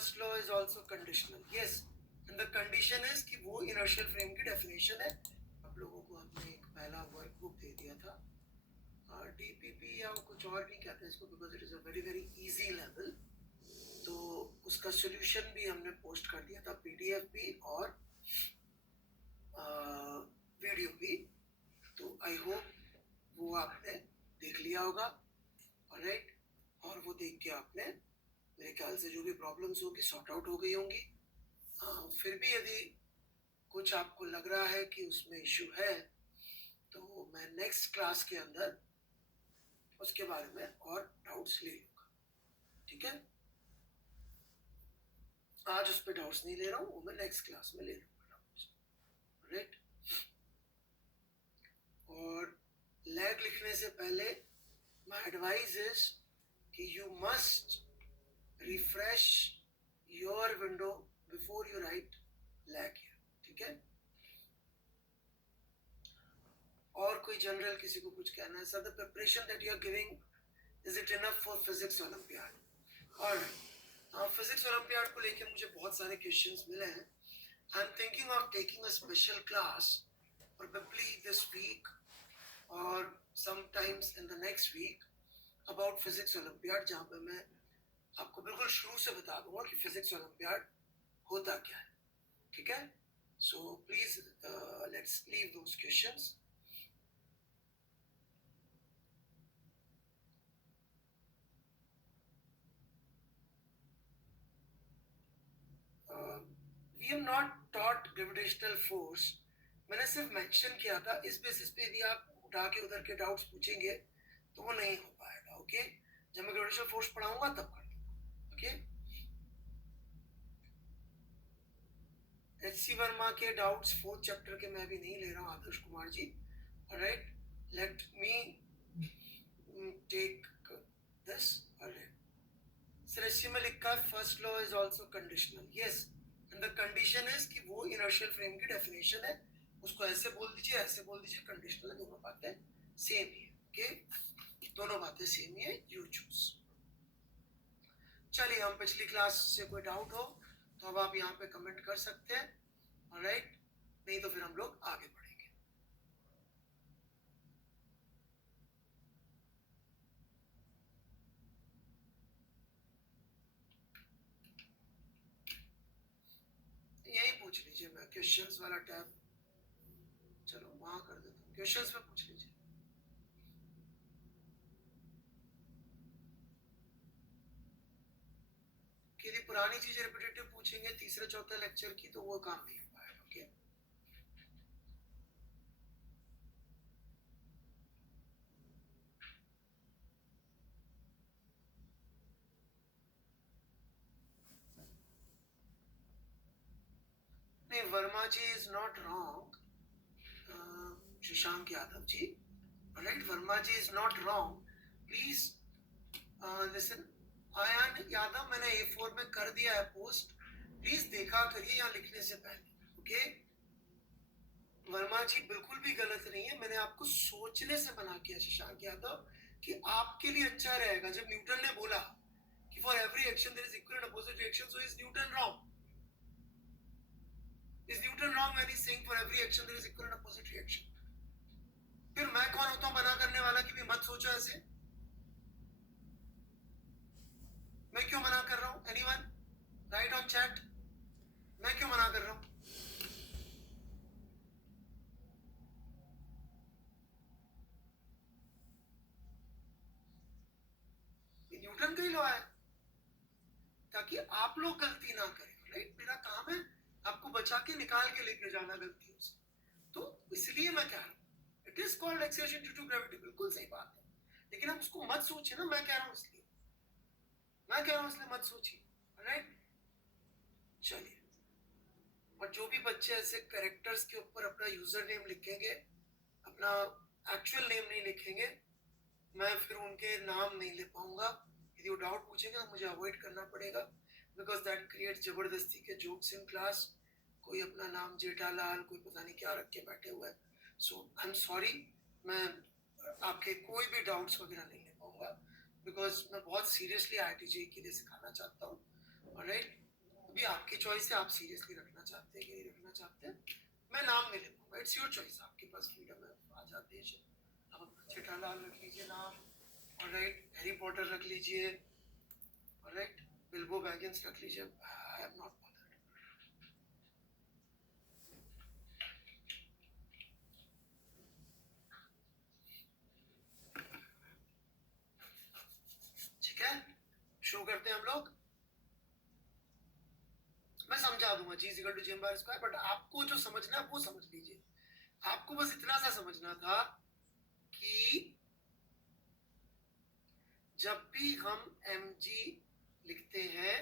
First law is also conditional. Yes, and the condition is कि वो inertial frame की definition है. आप लोगों को हमने एक पहला वर्कबुक दे दिया था, डीपीपी या कुछ और भी कहते हैं इसको, because it is a very very easy level. तो उसका सॉल्यूशन भी हमने पोस्ट कर दिया था, पीडीएफ भी और वीडियो भी. तो आई होप वो आपने देख लिया होगा. ऑलराइट, और वो देख के आपने मेरे ख्याल से जो भी प्रॉब्लम्स होगी सॉर्ट आउट हो गई होंगी. फिर भी यदि कुछ आपको लग रहा है कि उसमें इश्यू है तो मैं नेक्स्ट क्लास के अंदर उसके बारे में और डाउट्स ले लूँगा. ठीक है, आज उस पर डाउट्स नहीं ले रहा हूँ, वो मैं नेक्स्ट क्लास में ले लूँगा डाउट्स. राइट, और लैग लिखने से पहले माय एडवाइस इज कि you must refresh your window before you right lag here. ठीक है, और कोई जनरल किसी को कुछ कहना है? Sir, the preparation that you are giving is it enough for physics olympiad? और फिजिक्स ओलंपियाड को लेके मुझे बहुत सारे क्वेश्चंस मिले हैं. I am thinking of taking a special class probably this week or sometimes in the next week about physics olympiad, जहाँ पे मैं आपको बिल्कुल शुरू से बता दूंगा कि फिजिक्स ओलंपियाड होता क्या है. ठीक है, so please let's leave those questions. We have not taught gravitational force. मैंने सिर्फ मेंशन किया था. इस बेसिस पे यदि आप उठा के उधर के डाउट्स पूछेंगे तो वो नहीं हो पाएगा. ओके, जब मैं ग्रेविटेशनल फोर्स पढ़ाऊंगा तब कर दूंगा. ओके, एच.सी. वर्मा के डाउट्स 4th चैप्टर के मैं भी नहीं ले रहा हूँ, Adarsh Kumar ji. Alright, let me take this. Alright, sir HC. में लिखा है first law is also conditional. Yes, and the condition is कि वो इनर्शियल फ्रेम की डेफिनेशन है. उसको ऐसे बोल दीजिए, ऐसे बोल दीजिए, कंडीशनल है. दोनों बातें सेम ही है. ओके, दोनों बातें सेम ही है. You choose. चलिए, हम पिछली क्लास से कोई डाउट हो तो अब आप यहाँ पे कमेंट कर सकते हैं. ऑलराइट, नहीं तो फिर हम लोग आगे बढ़ेंगे. यही पूछ लीजिए. मैं क्वेश्चंस वाला टैब, चलो वहां कर देता हूँ. क्वेश्चंस में पूछ लीजिए. कि यदि पुरानी चीजें रिपीटेटिव पूछेंगे तीसरे चौथे लेक्चर की तो वो काम नहीं हो पाएगा. ओके, नहीं, Verma ji is not wrong. Shashank Yadav ji, right, Verma ji is not wrong. Please listen. Ayaan Yadav, मैंने A4 में कर दिया है पोस्ट. प्लीज देखा करिए यहाँ लिखने से पहले. ओके, वर्मा जी बिल्कुल भी गलत नहीं है. मैंने आपको सोचने से मना किया शशांक यादव कि आपके लिए अच्छा रहेगा. जब न्यूटन ने बोला कि for every action there is equal and opposite reaction, so is Newton wrong? Is Newton wrong when he is saying for every action there is equal and opposite reaction? फिर मैं कौन होता हूं मना करने वाला कि भी मत सोचो ऐसे? मैं क्यों मना कर रहा हूं? एनीवन राइट ऑन चैट, मैं क्यों मना कर रहा हूं? न्यूटन का ही लॉ है, ताकि आप लोग गलती ना करें. राइट, मेरा काम है आपको बचा के निकाल के लेके जाना गलतियों से. तो इसलिए मैं कह रहा हूं it is called acceleration due to gravity. बिल्कुल सही बात है, लेकिन हम उसको मत सोचिए ना. मैं कह रहा हूं इसलिए, मैं कह रहा हूं इसलिए मत सोचिए. राइट, चलिए. और जो भी बच्चे ऐसे कैरेक्टर्स के ऊपर अपना यूजर नेम लिखेंगे, अपना एक्चुअल नेम नहीं लिखेंगे, मैं फिर उनके नाम नहीं ले पाऊंगा. यदि वो डाउट पूछेंगे तो मुझे अवॉइड करना पड़ेगा, बिकॉज दैट क्रिएट जबरदस्ती के जोक्स इन क्लास. कोई अपना नाम जेठालाल, कोई पता नहीं क्या रख के बैठे हुए हैं. सो आई एम सॉरी, मैं आपके कोई भी डाउट्स वगैरह नहीं ले पाऊंगा, बिकॉज मैं बहुत सीरियसली IIT JEE के लिए सिखाना चाहता हूँ. ऑलराइट, ये आपकी चॉइस है, आप सीरियसली रखना चाहते हैं कि नहीं रखना चाहते हैं, मैं नाम नहीं ले पाऊंगा, इट्स योर चॉइस, आपके पास फ्रीडम है, आजाद देश है, आप अपना जेठालाल रख लीजिए नाम, ऑलराइट, हैरी पॉटर रख लीजिए, ऑलराइट, बिल्बो बैगिंस रख लीजिए, आई एम नॉट बॉदर्ड। ठीक है, शुरू करते हैं हम लोग। मैं समझा दूंगा G equal to G square, but आपको जो समझना है वो समझ लीजिए। आपको बस इतना सा समझना था कि जब भी हम mg लिखते हैं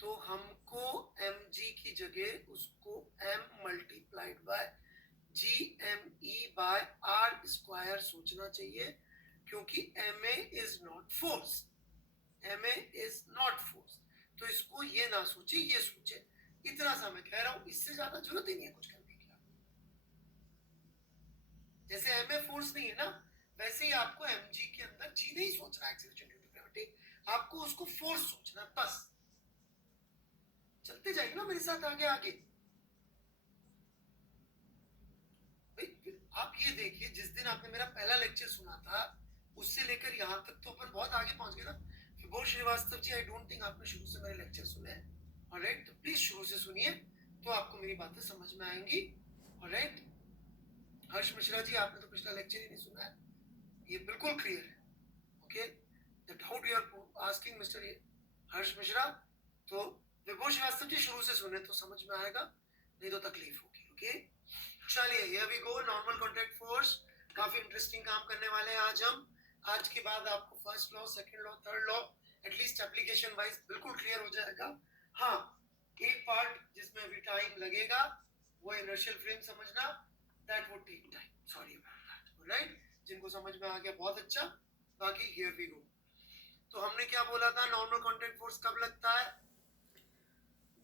तो हमको mg की जगह उसको m multiplied by gme by r square सोचना चाहिए, क्योंकि ma is not force, ma is not force, तो इसको ये ना सोचे, ये सोचे। इतना सा मैं कह रहा हूं, इससे ज्यादा जरूरत ही नहीं है कुछ करने की। जैसे ma फोर्स नहीं है ना, वैसे ही आपको mg के अंदर g नहीं सोचना है एक्सीलरेशन ड्यू टू ग्रेविटी, आपको उसको फोर्स सोचना है बस। चलते जाइए ना मेरे साथ आगे आगे। आप ये देखिए, जिस दिन आपने मेरा पहला लेक्चर सुना था उससे लेकर यहाँ तक तो अपन बहुत आगे पहुंच गए ना। विभोर Srivastava ji, I don't think आपने शुरू से मेरे लेक्चर सुने हैं, ऑलराइट, तो प्लीज शुरू से सुनिए तो आपको मेरी बातें समझ में आएंगी, ऑलराइट। हर्ष मिश्रा जी, आपने तो पिछला लेक्चर ही नहीं सुना है, ये बिल्कुल क्लियर है, okay. The doubt you are asking mister Harsh Mishra, तो विभोर श्रीवास्तव जी शुरू से सुने तो समझ में आएगा, नहीं तो तकलीफ होगी, ओके। चलिए, here we go, normal contact force. काफी इंटरेस्टिंग काम करने वाले हैं आज हम। आज के बाद आपको first law, second law, third law at least application wise बिल्कुल क्लियर हो जाएगा। हाँ, एक पार्ट जिसमें अभी टाइम लगेगा वो इनर्शियल फ्रेम समझना, that would take time, sorry about that, alright. जिनको समझ में आ गया बहुत अच्छा, बाकी हियर वी गो। तो हमने क्या बोला था, नॉर्मल कॉन्टैक्ट फोर्स कब लगता है?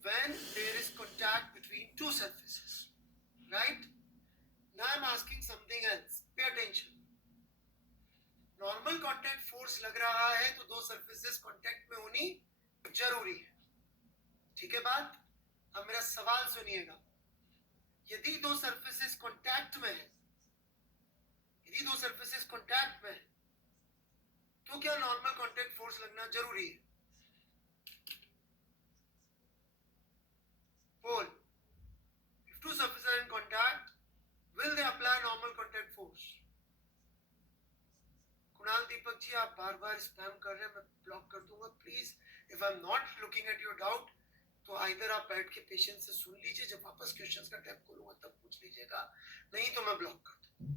when there is contact between two surfaces, right? Now I'm asking something else, pay attention. Normal contact force लग रहा है तो दो सरफेसेस कांटेक्ट में होनी जरूरी है, ठीक है बात। अब मेरा सवाल सुनिएगा, यदि दो सरफेसेस कांटेक्ट में है, यदि दो सरफेसेस कांटेक्ट में है तो क्या नॉर्मल कॉन्टैक्ट फोर्स लगना जरूरी है? Poll. If two surfaces are in contact, will they apply normal contact force? Kunal Deepak ji, आप बार बार स्पैम कर रहे हैं, मैं ब्लॉक कर दूंगा please. If I am not looking at your doubt तो आइदर आप बैठ के पेशेंस से सुन लीजिए, जब वापस क्वेश्चंस का टैब खोलूंगा तब पूछ लीजिएगा, नहीं तो मैं ब्लॉक कर दूंगा।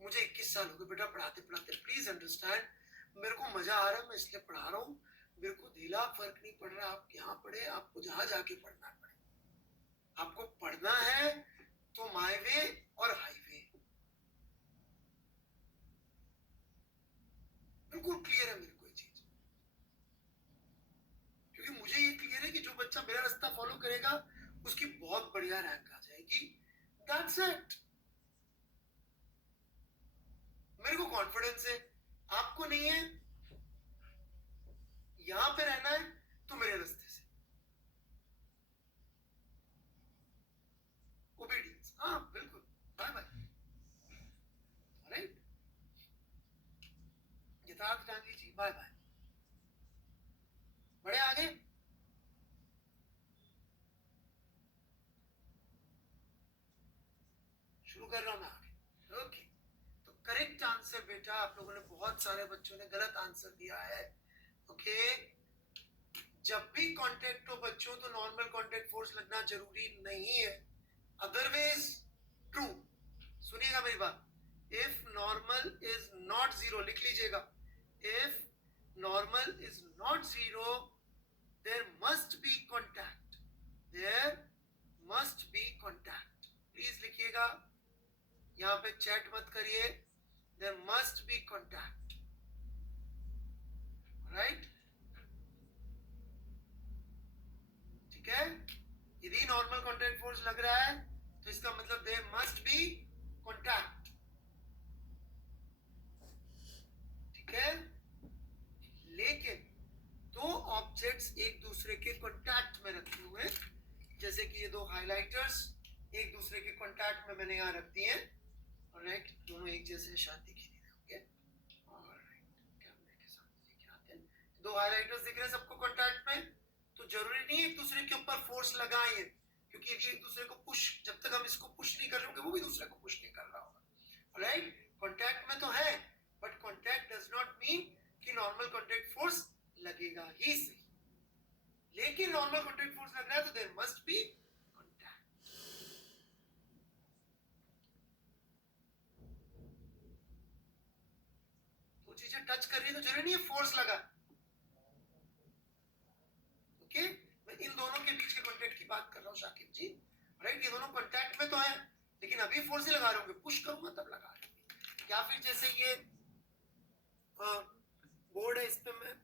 मुझे 21 साल हो गए बेटा पढ़ाते पढ़ाते, प्लीज अंडरस्टैंड, मेरे को मजा आ रहा है, मैं इसलिए पढ़ा रहा हूँ, मेरे को ढीला फर्क नहीं पड़ रहा, आप यहाँ पढ़े, आपको जहां जाके पढ़ना पड़े। आपको पढ़ना है तो माय वे और हाईवे, बिल्कुल क्लियर है मेरे को ये चीज, क्योंकि मुझे ये क्लियर है कि जो बच्चा मेरा रास्ता फॉलो करेगा उसकी बहुत बढ़िया रैंक आ जाएगी, दैट्स इट। मेरे को कॉन्फिडेंस है, आपको नहीं है। यहां पे रहना है तो मेरे रास्ते से, ओबीडियंस, हाँ बिल्कुल, बाय बाय, राइट। यथार्थ गांधी जी, बाय बाय, बड़े आगे। शुरू कर रहा हूं मैं आगे, ओके। तो करेक्ट आंसर बेटा, आप लोगों ने, बहुत सारे बच्चों ने गलत आंसर दिया है, ओके। जब भी कांटेक्ट हो बच्चों तो नॉर्मल कांटेक्ट फोर्स लगना जरूरी नहीं है, अदरवाइज ट्रू। सुनिएगा मेरी बात, if normal is not zero, लिख लीजिएगा, if normal is not zero there must be contact, there must be contact, please लिखिएगा, यहां पे चैट मत करिए, there must be contact, right, ठीक है। यदि नॉर्मल कॉन्टैक्ट फोर्स लग रहा है तो इसका मतलब देयर मस्ट बी कॉन्टैक्ट, ठीक है। लेकिन दो ऑब्जेक्ट्स एक दूसरे के कांटेक्ट में रखे हुए, जैसे कि ये दो हाइलाइटर्स एक दूसरे के कांटेक्ट में मैंने यहाँ रख दिए, ऑलराइट, दोनों एक जैसे शायद दिख ही नहीं रहे होंगे, ऑलराइट, कैमरे के सामने लेके आते हैं, दो हाइलाइटर्स दिख रहे हैं सबको कांटेक्ट में, तो जरूरी नहीं एक दूसरे के ऊपर फोर्स लगाएं, क्योंकि यदि एक दूसरे को पुश, जब तक हम इसको पुश नहीं कर रहे होंगे वो भी दूसरे को पुश नहीं कर रहा होगा, ऑलराइट, कांटेक्ट में तो है, but contact does not mean कि नॉर्मल कांटेक्ट फोर्स लगेगा ही सही, लेकिन नॉर्मल कांटेक्ट फोर्स लग रहा है तो देयर मस्ट बी कांटेक्ट। तो चीजें टच कर रही है तो जरूरी नहीं है फोर्स लगा, ओके, मैं इन दोनों के बीच के कांटेक्ट की बात कर रहा हूं शाकिब जी, राइट, ये दोनों कांटेक्ट में तो है, लेकिन अभी फोर्स ही लगा रहे होंगे, पुश करूंगा तब लगा रहे होंगे, या फिर जैसे ये बोर्ड है, इस पे मैं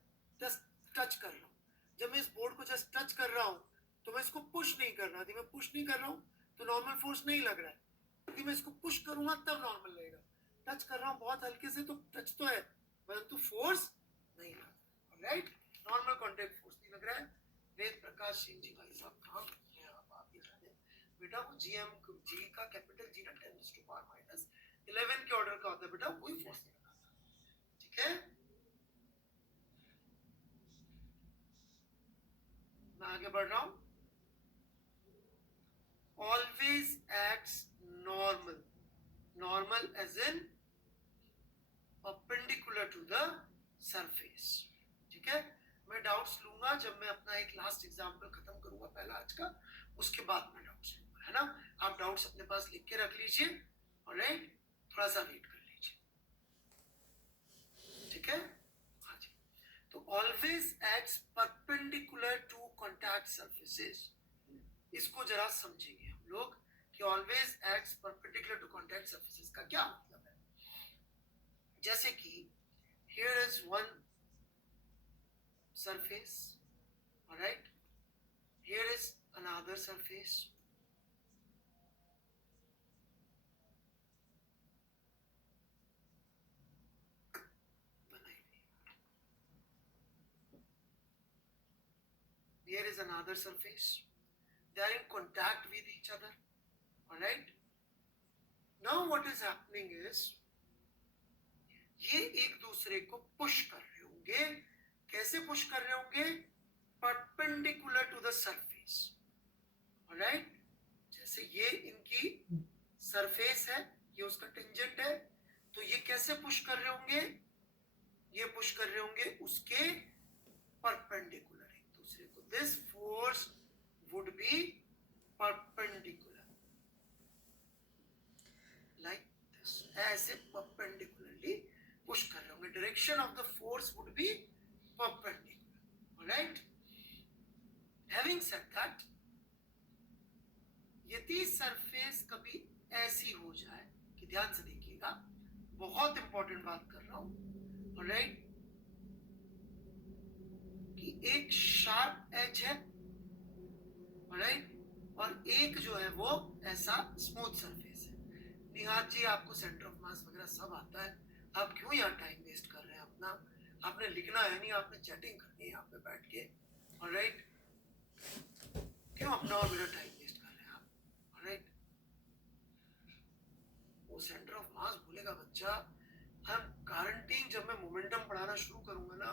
जस्ट टच कर रहा हूं, जब मैं इस बोर्ड को जस्ट टच कर रहा हूं तो मैं इसको पुश नहीं कर रहा, यदि मैं पुश नहीं कर रहा हूं तो नॉर्मल फोर्स नहीं लग रहा है, यदि मैं इसको पुश करूंगा तब नॉर्मल लगेगा, टच कर रहा हूं बहुत हल्के से तो टच तो है परंतु फोर्स नहीं लग रहा, राइट, नॉर्मल कांटेक्ट फोर्स नहीं लग रहा है। वेद प्रकाश सिंह जी भाई साहब कहां हैं आप ये जाने बेटा, वो जी का कैपिटल जी ना 10⁻⁻11 के ऑर्डर का होता है बेटा, कोई फोर्स नहीं लगाता, ठीक है, मैं आगे बढ़ रहा हूं, always acts normal, normal as in perpendicular to the surface, ठीक है, मैं डाउट्स लूंगा जब मैं अपना एक लास्ट एग्जांपल खत्म करूंगा पहला आज का, उसके बाद मैं डाउट्स लूंगा, है ना, आप डाउट्स अपने पास लिख के रख लीजिए, ऑलराइट, थोड़ा सा वेट कर लीजिए, ठीक है, हाँ जी, तो always acts perpendicular to contact surfaces, इसको जरा समझेंगे हम लोग कि always acts perpendicular to contact surfaces का क्या मतलब है, जैसे कि here is one surface, alright, here is another surface, here is another surface, they are in contact with each other, all right, now what is happening is ये एक दूसरे को पुश कर रहे होंगे, कैसे पुश कर रहे होंगे, perpendicular to the surface, all right, जैसे ये इनकी सरफेस है, ये उसका टेंजेंट है, तो ये कैसे पुश कर रहे होंगे, ये पुश कर रहे होंगे उसके परपेंडिकुलर एक दूसरे को, this force would be perpendicular like this, ऐसे परपेंडिकुलरली पुश कर रहे होंगे, direction of the force would be perpendicular, alright, having said that, यदि सरफेस कभी ऐसी हो जाए कि, ध्यान से देखिएगा, बहुत इंपॉर्टेंट बात कर रहा हूं, ऑलराइट, कि एक शार्प एज है, ऑलराइट, और एक जो है वो ऐसा स्मूथ सरफेस है, निहाद जी आपको सेंटर ऑफ मास वगैरह सब आता है, आप क्यों यहाँ टाइम वेस्ट कर रहे हैं अपना, आपने लिखना है नहीं, आपने चैटिंग करनी है यहाँ पे बैठ के, ऑलराइट, क्यों अपना और मेरा टाइम वेस्ट कर रहे हैं आप, ऑलराइट, वो सेंटर ऑफ मास भूलेगा बच्चा, हम गारंटी जब मैं मोमेंटम पढ़ाना शुरू करूंगा ना,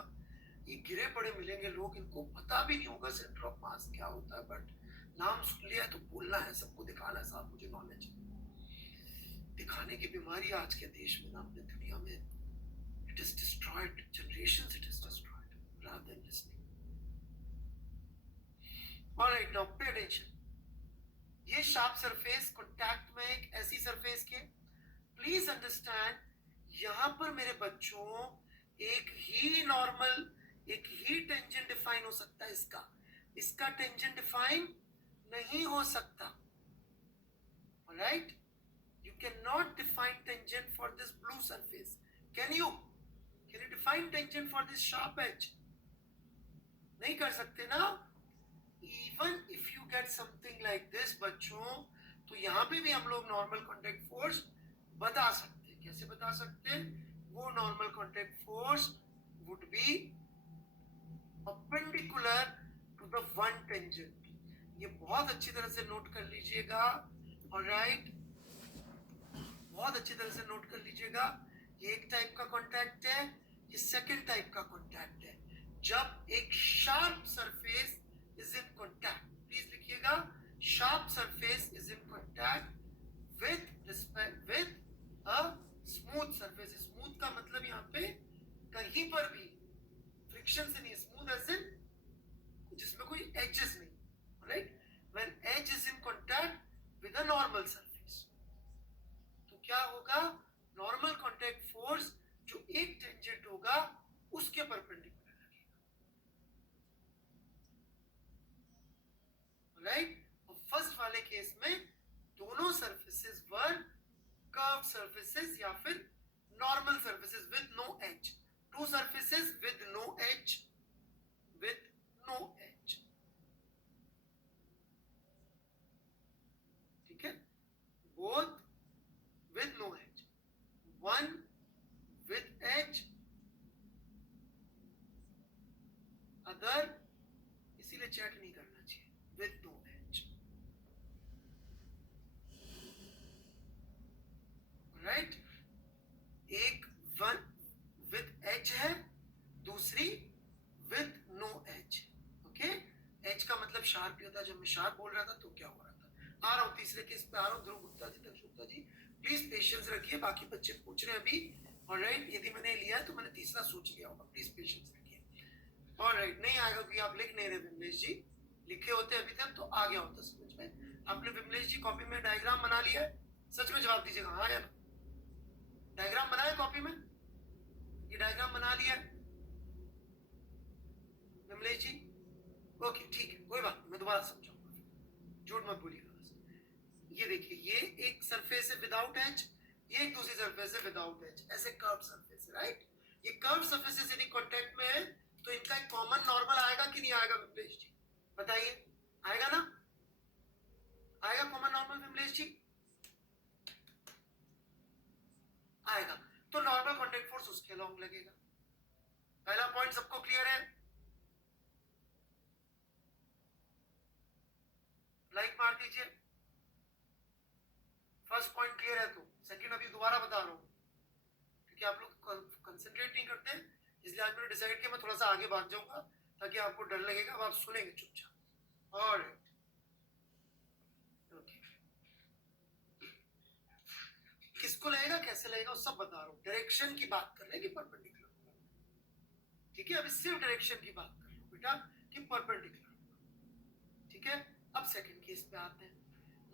ये गिरे पड़े मिलेंगे लोग, इनको पता भी नहीं होगा सेंटर ऑफ मास क्या होता है, बट नाम सुन लिया है तो बोलना है, सबको दिखाना है, साहब मुझे नॉलेज दिखाने की बीमारी आज के देश में ना, अपने दुनिया में, it is destroyed generations, it is destroyed rather than listening, alright, now pay attention, ये शार्प सरफेस कांटेक्ट में एक ऐसी सरफेस के, प्लीज अंडरस्टैंड, यहां पर मेरे बच्चों एक ही नॉर्मल, एक ही टेंजेंट डिफाइन हो सकता है, इसका टेंजेंट डिफाइन नहीं हो सकता, alright, you cannot define tangent for this blue surface, can you define tangent for this sharp edge, नहीं कर सकते ना, even if you get something like this बच्चों, तो यहाँ पे भी हम लोग नॉर्मल कॉन्टैक्ट फोर्स बता सकते हैं, कैसे बता सकते हैं, वो normal contact force would be perpendicular to the one tangent. ये बहुत अच्छी तरह से नोट कर लीजिएगा. ऑलराइट, बहुत अच्छी तरह से नोट कर लीजिएगा. ये एक टाइप का कॉन्टैक्ट है, ये सेकंड टाइप का कॉन्टैक्ट है. जब एक sharp surface is in contact, please लिखिएगा, sharp surface is in contact with a smooth surface. Smooth का मतलब यहाँ पे कहीं पर भी फ्रिक्शन से नहीं, स्मूथ एज इन जिसमें कोई एजेस नहीं. Right, when edge is in contact with a normal surface, तो क्या होगा? नॉर्मल कॉन्टैक्ट फोर्स जो एक टेंजेंट होगा उसके परपेंडिकुलर लगेगा. राइट, और फर्स्ट वाले केस में दोनों सरफेसेस वर कर्व्ड सरफेसेस या फिर normal surfaces with no edge. Two surfaces with no edge, with no edge. ठीक है, both with no edge, one with edge, other, इसीलिए चैट नहीं करना चाहिए, विद नो एज. राइट, एक वन विद एज है, दूसरी with no edge. Okay, edge का मतलब शार्प ही होता है. जब मैं शार्प बोल रहा था तो क्या हो रहा था? आ रहा हूँ तीसरे केस पे, आ रहा हूँ. ध्रुव गुप्ता जी, दक्ष गुप्ता जी, प्लीज पेशेंस रखिए. बाकी बच्चे पूछ रहे हैं अभी. ऑलराइट, यदि मैंने लिया है तो मैंने तीसरा सोच लिया होगा. प्लीज पेशेंस रखिए. ऑलराइट, नहीं आएगा क्योंकि आप लिख नहीं रहे विमलेश जी. लिखे होते अभी तक तो आ गया होता समझ में. आपने विमलेश जी कॉपी में डायग्राम बना लिया है? सच में जवाब दीजिएगा, हाँ या ना. डायग्राम बनाया कॉपी में? ये डायग्राम बना लिया विमलेश जी? ओके, ठीक है, कोई बात नहीं, मैं दोबारा समझाऊंगा, झूठ मत बोलिएगा. ये देखिए, ये एक सरफेस है विदाउट एज, ये एक दूसरी सरफेस है विदाउट एज. ऐसे कर्व सरफेस है. राइट, ये कर्व सरफेसेस यदि कांटेक्ट में है तो इनका एक कॉमन नॉर्मल आएगा कि नहीं आएगा विमलेश जी? बताइए, आएगा ना? आएगा कॉमन नॉर्मल विमलेश जी? आएगा. तो नॉर्मल कॉन्टैक्ट फोर्स उसके अलोंग लगेगा. पहला पॉइंट सबको क्लियर है? लाइक मार दीजिए. फर्स्ट पॉइंट क्लियर है तो सेकंड अभी दोबारा बता रहा हूं क्योंकि आप लोग कंसंट्रेट नहीं करते, इसलिए आज मैंने डिसाइड किया मैं थोड़ा सा आगे भाग जाऊंगा ताकि आपको डर लगेगा. अब आप सुनेंगे चुपचाप. और किसको लगेगा, कैसे लगेगा, सब बता रहा हूं. डायरेक्शन की बात कर रहे हैं कि परपेंडिकुलर होगा. ठीक है, अभी सिर्फ डायरेक्शन की बात कर रहा हूं बेटा कि परपेंडिकुलर होगा. ठीक है, अब सेकंड केस पे आते हैं.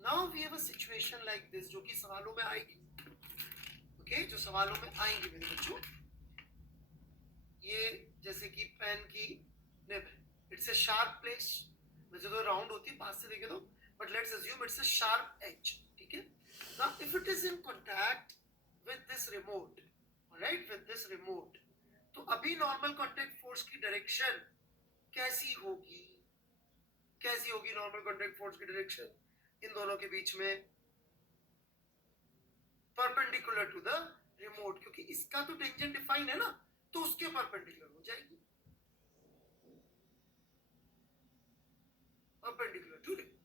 Now we have a situation like this, जो कि सवालों में आएगी. ओके, जो सवालों में आएंगे मेरे बच्चों, ये जैसे कि पेन की निब है. It's a sharp place. वैसे तो राउंड होती है, पास से देखे तो, but let's assume it's a sharp edge. ठीक है, now if it is in contact with this remote, right, with this remote, तो अभी नॉर्मल कांटेक्ट फोर्स की डायरेक्शन कैसी होगी? कैसी होगी नॉर्मल कांटेक्ट फोर्स की डायरेक्शन इन दोनों के बीच में? परपेंडिकुलर टू द रिमोट, क्योंकि इसका तो टेंजेंट डिफाइन है ना, तो उसके परपेंडिकुलर हो जाएगी. Perpendicular to remote.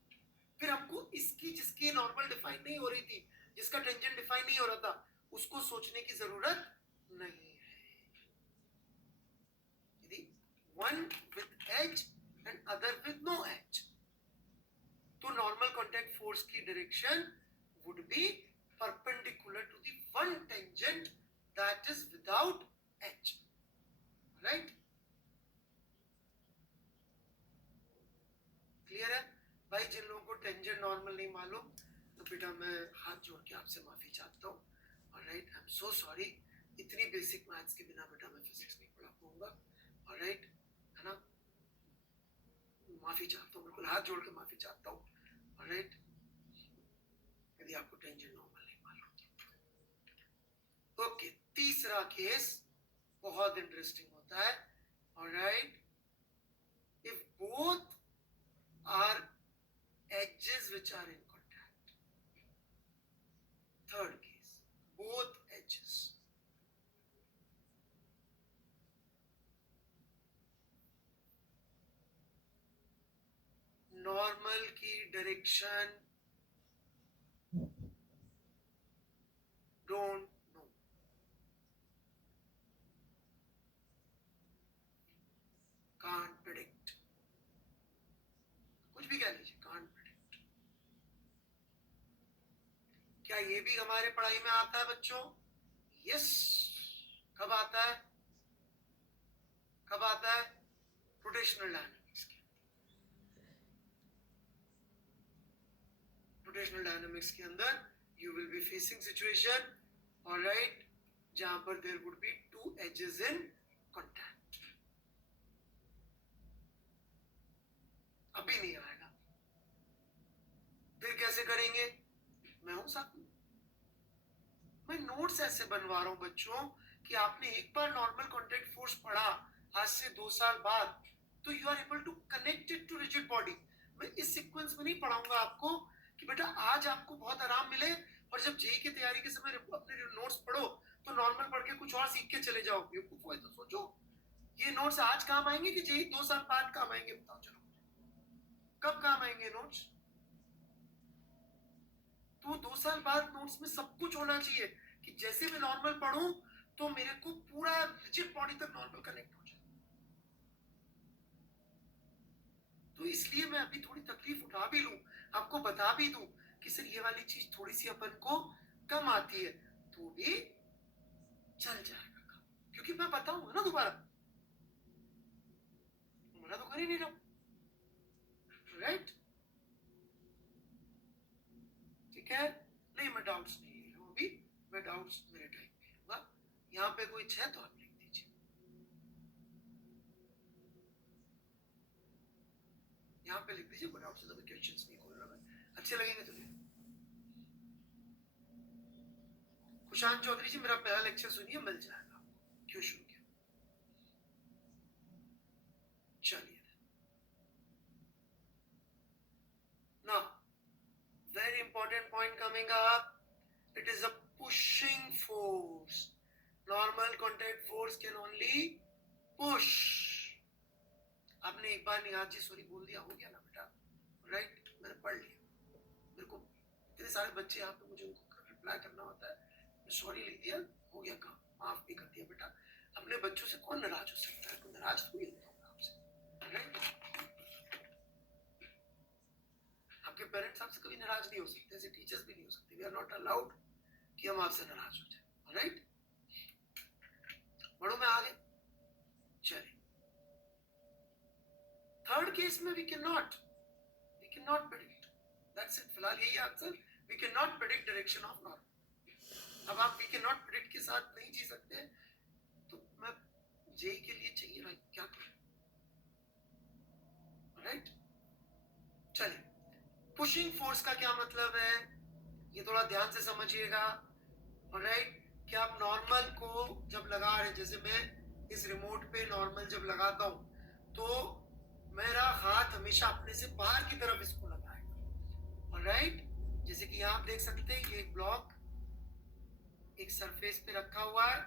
फिर हमको इसकी, जिसकी नॉर्मल डिफाइन नहीं हो रही थी, जिसका टेंजेंट डिफाइन नहीं हो रहा था, उसको सोचने की जरूरत नहीं है. यदि one with edge and other with no edge, तो नॉर्मल कांटेक्ट फोर्स की direction would be perpendicular to the one tangent that is without edge. Right, clear है भाई? जिन लोगों को टेंजेंट नॉर्मल नहीं मालूम, तो बेटा मैं हाथ जोड़ के आपसे माफी चाहता हूँ. Alright, I am so sorry. इतनी बेसिक मैथ्स के बिना बेटा मैं फिजिक्स नहीं पढ़ा पाऊंगा. ऑलराइट, है ना? माफी चाहता हूँ, बिल्कुल हाथ जोड़ के माफी चाहता हूँ. ऑलराइट, यदि आपको टेंजेंट नॉर्मल नहीं मालूम. ओके, तीसरा केस बहुत इंटरेस्टिंग होता है. Alright, if both are edges which are in contact. Third case, both edges. Normal की direction don't know, can't predict, कुछ भी कह लीजिए, कांट प्रेडिक्ट। क्या ये भी हमारे पढ़ाई में आता है बच्चों? यस। कब आता है? कब आता है? रोटेशनल डायनामिक्स के, रोटेशनल डायनामिक्स के अंदर you will be facing situation, alright, जहां पर there would be two edges in contact. अभी नहीं आएगा, फिर कैसे करेंगे? मैं हूं साथ में। मैं नोट्स ऐसे बनवा रहा हूं बच्चों कि आपने एक बार नॉर्मल कॉन्टैक्ट फोर्स पढ़ा आज से 2 साल बाद, तो you are able to connect it to rigid body. मैं इस सीक्वेंस में नहीं पढ़ाऊंगा आपको कि बेटा आज आपको बहुत आराम मिले और जब जेई की तैयारी के समय अपने नोट्स पढ़ो तो नॉर्मल पढ़ के कुछ और सीख के चले जाओ। बेवकूफ, तो सोचो ये नोट्स आज काम आएंगे कि जेई 2 साल बाद काम आएंगे? बताओ चलो, कब काम आएंगे नोट्स? तो 2 साल बाद नोट्स में सब कुछ होना चाहिए कि जैसे मैं नॉर्मल पढ़ूं तो मेरे को पूरा रिजिड बॉडी तक नॉर्मल कनेक्ट हो जाए। तो इसलिए मैं अभी थोड़ी तकलीफ उठा भी लूं, आपको बता भी दूं कि सर ये वाली चीज थोड़ी सी अपन को कम आती है, तो भी चल जाएगा काम, क्योंकि मैं बताऊंगा ना दोबारा, मना तो कर ही नहीं रहा, राइट? ठीक है, नहीं मैं डाउट्स नहीं ले रहा हूं अभी, मैं डाउट्स मेरे टाइम पे लूंगा। यहाँ पे कोई है तो आप लिख दीजिए, यहाँ पे लिख दीजिए, कोई डाउट्स है तो क्वेश्चंस नहीं खोल रहा मैं, अच्छे लगेंगे तो। खुशान चौधरी जी मेरा पहला लेक्चर सुनिए, मिल जाएगा क्यों शुरू किया। चलिए ना, very important point coming up, it is a pushing force. Normal contact force can only push. आपने एक बार निहाद जी सॉरी बोल दिया, हो गया ना बेटा, राइट? मैंने पढ़ लिया, मेरे को इतने सारे बच्चे यहाँ पे मुझे उनको रिप्लाई करना होता है, सॉरी लिख दिया, हो गया काम, माफ भी कर दिया बेटा। अपने बच्चों से कौन नाराज हो सकता है? कोई नाराज थोड़ी होगा आपसे, राइट? आपके पेरेंट्स आपसे कभी नाराज नहीं हो सकते, ऐसे टीचर्स भी नहीं हो सकते। वी आर नॉट अलाउड कि हम आपसे नाराज हो जाए, राइट? बढ़ो मैं आगे, चलिए थर्ड केस में we can not predict, that's it, फिलहाल यही answer, we can not predict direction of normal. अब आप वी कैन नॉट प्रेडिक्ट के साथ नहीं जी सकते, तो मैं जेई के लिए चाहिए ना, क्या करूं, राइट? चलिए, पुशिंग फोर्स का क्या मतलब है ये थोड़ा ध्यान से समझिएगा, राइट? कि आप नॉर्मल को जब लगा रहे, जैसे मैं इस रिमोट पे नॉर्मल जब लगाता हूं तो मेरा हाथ हमेशा अपने से बाहर की तरफ इसको लगाएगा, राइट? जैसे कि यहाँ आप देख सकते हैं, ये एक ब्लॉक एक सरफेस पे रखा हुआ है,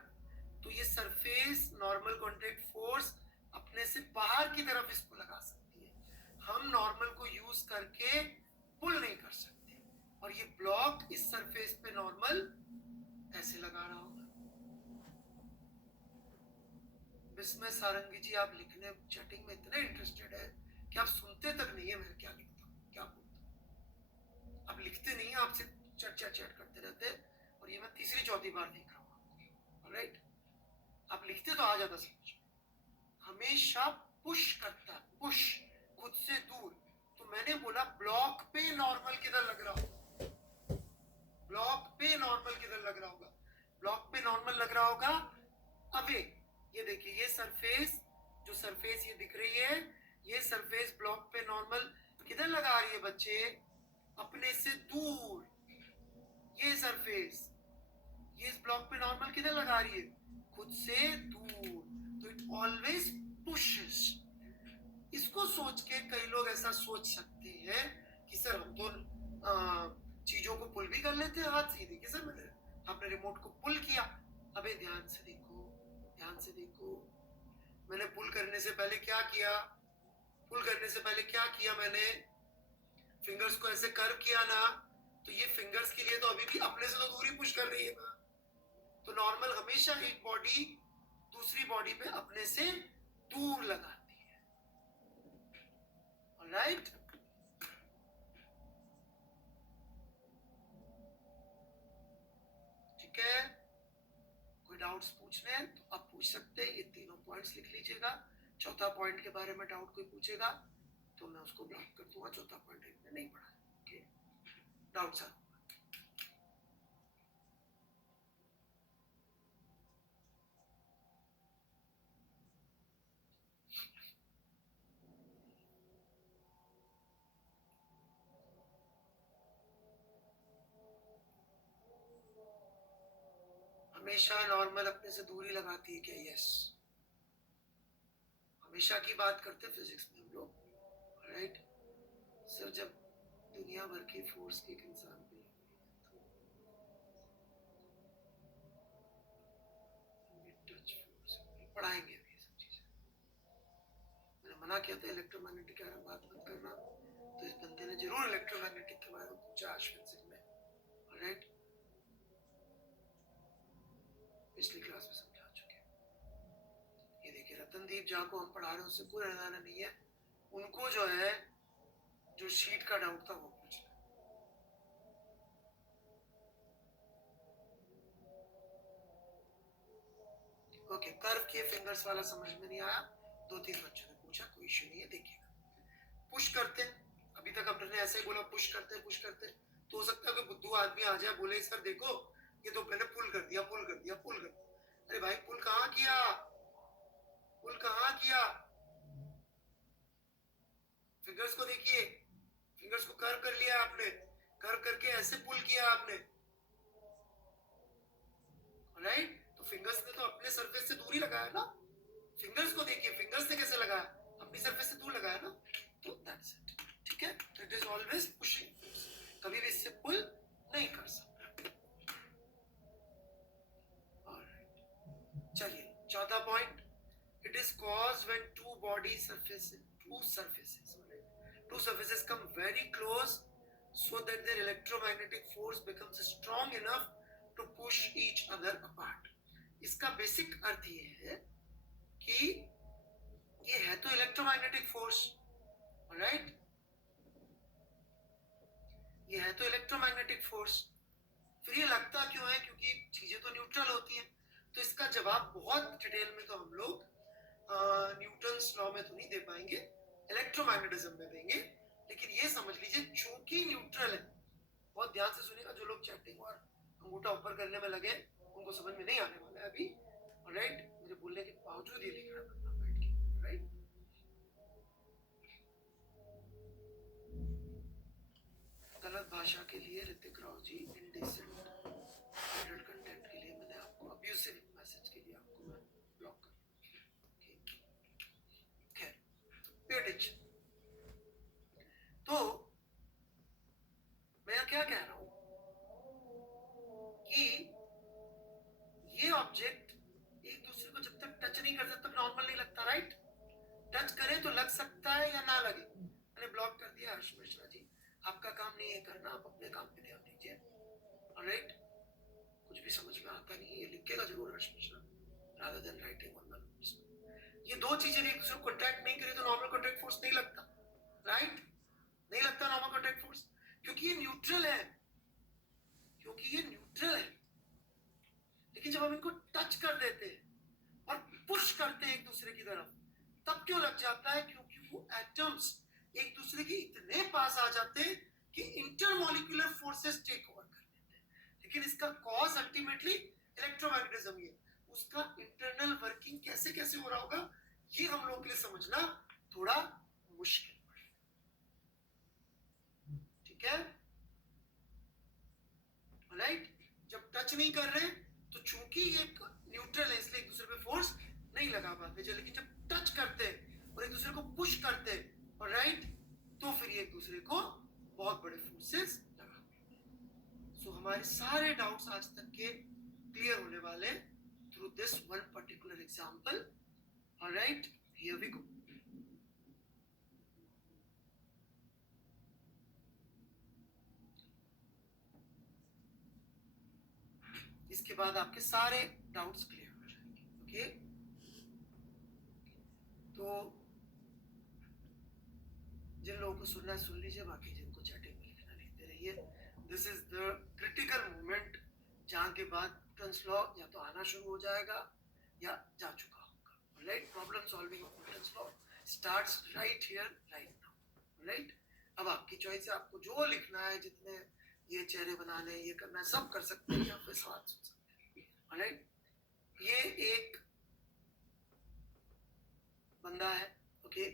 तो ये सरफेस नॉर्मल कॉन्टैक्ट फोर्स अपने से बाहर की तरफ इसको लगा सकती है, हम नॉर्मल को यूज करके पुल नहीं कर सकते। और ये ब्लॉक इस सरफेस पे नॉर्मल ऐसे लगा रहा होगा। बिस्मिल सारंगी जी, आप लिखने चैटिंग में इतने इंटरेस्टेड है कि आप सुनते तक नहीं है मैं क्या लिखता हूँ, क्या बोलता हूँ। आप लिखते नहीं है, आपसे चैट करते रहते हैं, और ये मैं तीसरी चौथी बार देख रहा हूँ, राइट? आप लिखते तो आ जाता समझ। हमेशा पुश करता है, पुश, खुद से दूर। तो मैंने बोला ब्लॉक पे नॉर्मल किधर लग रहा होगा, ब्लॉक पे नॉर्मल किधर लग रहा होगा, ब्लॉक पे नॉर्मल लग रहा होगा अवे। ये देखिए, ये सरफेस, जो सरफेस ये दिख रही है, ये सरफेस ब्लॉक पे नॉर्मल किधर लगा रही है बच्चे? अपने से दूर। ये सरफेस, ये इस ब्लॉक पे नॉर्मल किधर लगा रही है? खुद से दूर। तो इट ऑलवेज पुशेस। इसको सोच के कई लोग ऐसा सोच सकते हैं कि सर हम तो चीजों को पुल भी कर लेते हैं हाथ से। देखिए सर, मैंने आपने रिमोट को पुल किया। अबे ध्यान से देखो, ध्यान से देखो, मैंने पुल करने से पहले क्या किया? पुल करने से पहले क्या किया मैंने? फिंगर्स को ऐसे कर्व किया ना, तो ये फिंगर्स के लिए तो अभी भी अपने से तो दूरी पुश कर रही है ना। तो नॉर्मल हमेशा एक बॉडी दूसरी बॉडी पे अपने से दूर लगाती है। ऑलराइट, ठीक है। कोई डाउट्स पूछने हैं तो आप पूछ सकते हैं। ये तीनों पॉइंट्स लिख लीजिएगा। चौथा पॉइंट के बारे में डाउट कोई पूछेगा तो मैं उसको ब्लॉक कर दूंगा। चौथा पॉइंट इन्होंने नहीं पढ़ा। ओके, डाउट्स आर हमेशा नॉर्मल अपने से दूरी लगाती है क्या? यस, हमेशा की बात करते हैं फिजिक्स में हम लोग। राइट सर, जब दुनिया भर की फोर्स एक इंसान पे टच फोर्स पढ़ाएंगे भी सब चीजें। मैंने मना किया था इलेक्ट्रोमैग्नेटिक के बारे में बात मत करना, तो इस बंदे ने जरूर इलेक्ट्रोमैग्नेटिक के बारे में पूछा अश्विन सिंह में। राइट, पिछली क्लास में समझा चुके। ये देखिए रतनदीप जहाँ को हम पढ़ा रहे हैं उससे कोई रहना नहीं है। उनको जो है जो शीट का डाउट था वो पूछ रहे। ओके, कर्व के फिंगर्स वाला समझ में नहीं आया। 2-3 बच्चों ने पूछा, कोई इश्यू नहीं है। देखिएगा, पुश करते हैं। अभी तक अपने ऐसे ही बोला पुश करते पुश करते। तो हो सकता है कि बुद्धू आदमी आ जाए, बोले सर देखो ये तो मैंने पुल कर दिया पुल कर दिया पुल कर दिया। अरे भाई पुल कहाँ किया? पुल कहाँ किया? फिंगर्स को देखिए, फिंगर्स को कर्व कर लिया आपने, कर्व करके ऐसे पुल किया आपने। राइट, तो फिंगर्स ने तो अपने सरफेस से दूरी लगाया ना। फिंगर्स को देखिए, फिंगर्स ने कैसे लगाया? अपनी सरफेस से दूर लगाया ना। तो दैट्स इट, ठीक है। It is always pushing force, कभी भी इससे पुल नहीं कर सकता। चलिए चौथा point, it is cause when two surfaces come very close so that their electromagnetic force becomes strong enough to push each other apart. इसका बेसिक अर्थ ये है कि ये है तो इलेक्ट्रोमैग्नेटिक फोर्स, राइट? ये है तो इलेक्ट्रोमैग्नेटिक फोर्स। फिर ये लगता क्यों है? क्योंकि चीजें तो न्यूट्रल होती हैं। तो इसका जवाब बहुत डिटेल में तो हम लोग न्यूटन्स लॉ में तो नहीं दे पाएंगे, इलेक्ट्रोमैग्नेटिज्म में देंगे। लेकिन ये समझ लीजिए चूंकि न्यूट्रल है, बहुत ध्यान से सुनिएगा। जो लोग चैटिंग और अंगूठा ऊपर करने में लगे उनको समझ में नहीं आने वाला है अभी। राइट, मुझे बोलने के बावजूद ये लिख रहा था बैठ के। राइट, गलत भाषा के लिए Hrithik Rao ji, indecent adult content के लिए मैंने आपको, अब्यूसिव मैसेज के लिए आपको मैं ब्लॉक कर। खैर, पे अटेंशन। तो मैं क्या कह रहा हूं कि ये ऑब्जेक्ट एक दूसरे को जब तक टच नहीं कर सकता तब नॉर्मल नहीं लगता। राइट, टच करे तो लग सकता है या ना लगे। मैंने ब्लॉक कर दिया। हर्ष मिश्रा जी, आपका काम नहीं है करना, आप अपने काम पे ध्यान दीजिए। ऑलराइट, कुछ भी समझ में आता नहीं है ये लिखेगा जरूर हर्ष Mishra, rather than writing on the notes. ये दो चीजें एक दूसरे को कॉन्ट्रैक्ट नहीं करे तो नॉर्मल कॉन्ट्रैक्ट फोर्स नहीं लगता। राइट, नहीं लगता नॉर्मल कॉन्ट्रैक्ट फोर्स, क्योंकि ये न्यूट्रल है, क्योंकि ये न्यूट्रल है। लेकिन जब हम इनको टच कर देते हैं और पुश करते हैं एक दूसरे की तरफ, तब क्यों लग जाता है? क्योंकि वो एटम्स एक दूसरे के इतने पास आ जाते हैं कि इंटरमॉलिक्यूलर फोर्सेस टेक ओवर कर देते हैं। लेकिन इसका कॉज अल्टीमेटली इलेक्ट्रोमैग्नेटिज्म ही है। उसका इंटरनल वर्किंग कैसे कैसे हो रहा होगा ये हम लोग के लिए समझना थोड़ा मुश्किल पड़ेगा। ठीक है, राइट। जब टच नहीं कर रहे तो चूंकि ये न्यूट्रल है इसलिए एक दूसरे पे फोर्स नहीं लगा पाते। लेकिन जब टच करते और एक दूसरे को पुश करते और राइट, तो फिर ये एक दूसरे को बहुत बड़े फोर्सेस लगाते। सो हमारे सारे डाउट्स आज तक के क्लियर होने वाले through this one particular example. Alright, here we go. इसके बाद आपके सारे डाउट्स क्लियर हो जाएंगे। ओके, तो जिन लोगों को सुनना है सुन लीजिए, बाकी जिनको चैटिंग में लिखना लिखते रहिए। This is the critical moment जहाँ के बाद न्यूटन्स लॉ या तो आना शुरू हो जाएगा या जा चुका होगा। Right, problem solving of Newton's law starts right here right now. Right, अब आपकी चॉइस है, आपको जो लिखना है, जितने ये चेहरे बनाने, ये करना है, सब कर सकते हैं, या फिर सवाल सुन सकते हैं। राइट, ये एक बंदा है, ओके,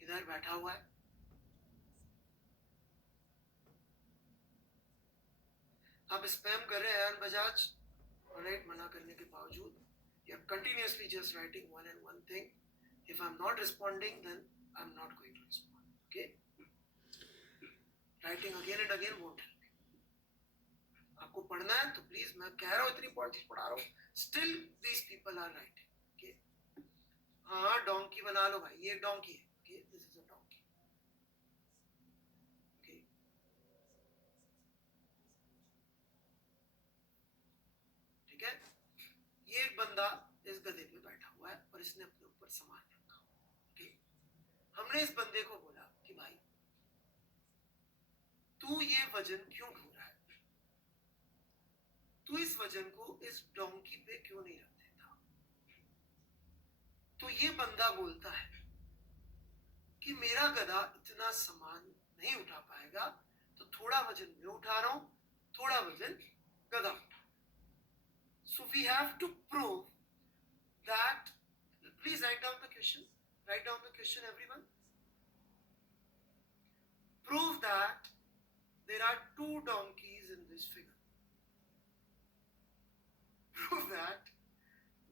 इधर बैठा हुआ है, आप स्पैम कर रहे हैं अयन बजाज, राइट, मना करने के बावजूद you are continuously just writing one and one thing. If I'm not responding, then I'm not going to respond. Okay, writing again and again won't help you. आपको पढ़ना है तो प्लीज, मैं कह रहा हूँ इतनी पॉइंट्स पढ़ा रहा हूँ, still these people are writing. Okay, हाँ डोंकी बना लो भाई, ये डोंकी है। Okay, this is a donkey. Okay, ठीक है, ये एक बंदा इस गधे पे बैठा हुआ है और इसने अपने ऊपर सामान रखा। ओके, हमने इस बंदे को बोला कि भाई तू ये वजन क्यों ढो रहा है, तू इस वजन को इस डोंकी पे क्यों नहीं रख देता। तो ये बंदा बोलता है कि मेरा गधा इतना सामान नहीं उठा पाएगा, तो थोड़ा वजन मैं उठा रहा हूं, थोड़ा वजन गधा। So we have to prove that, please write down the question, write down the question everyone. Prove that there are two donkeys in this figure. Prove that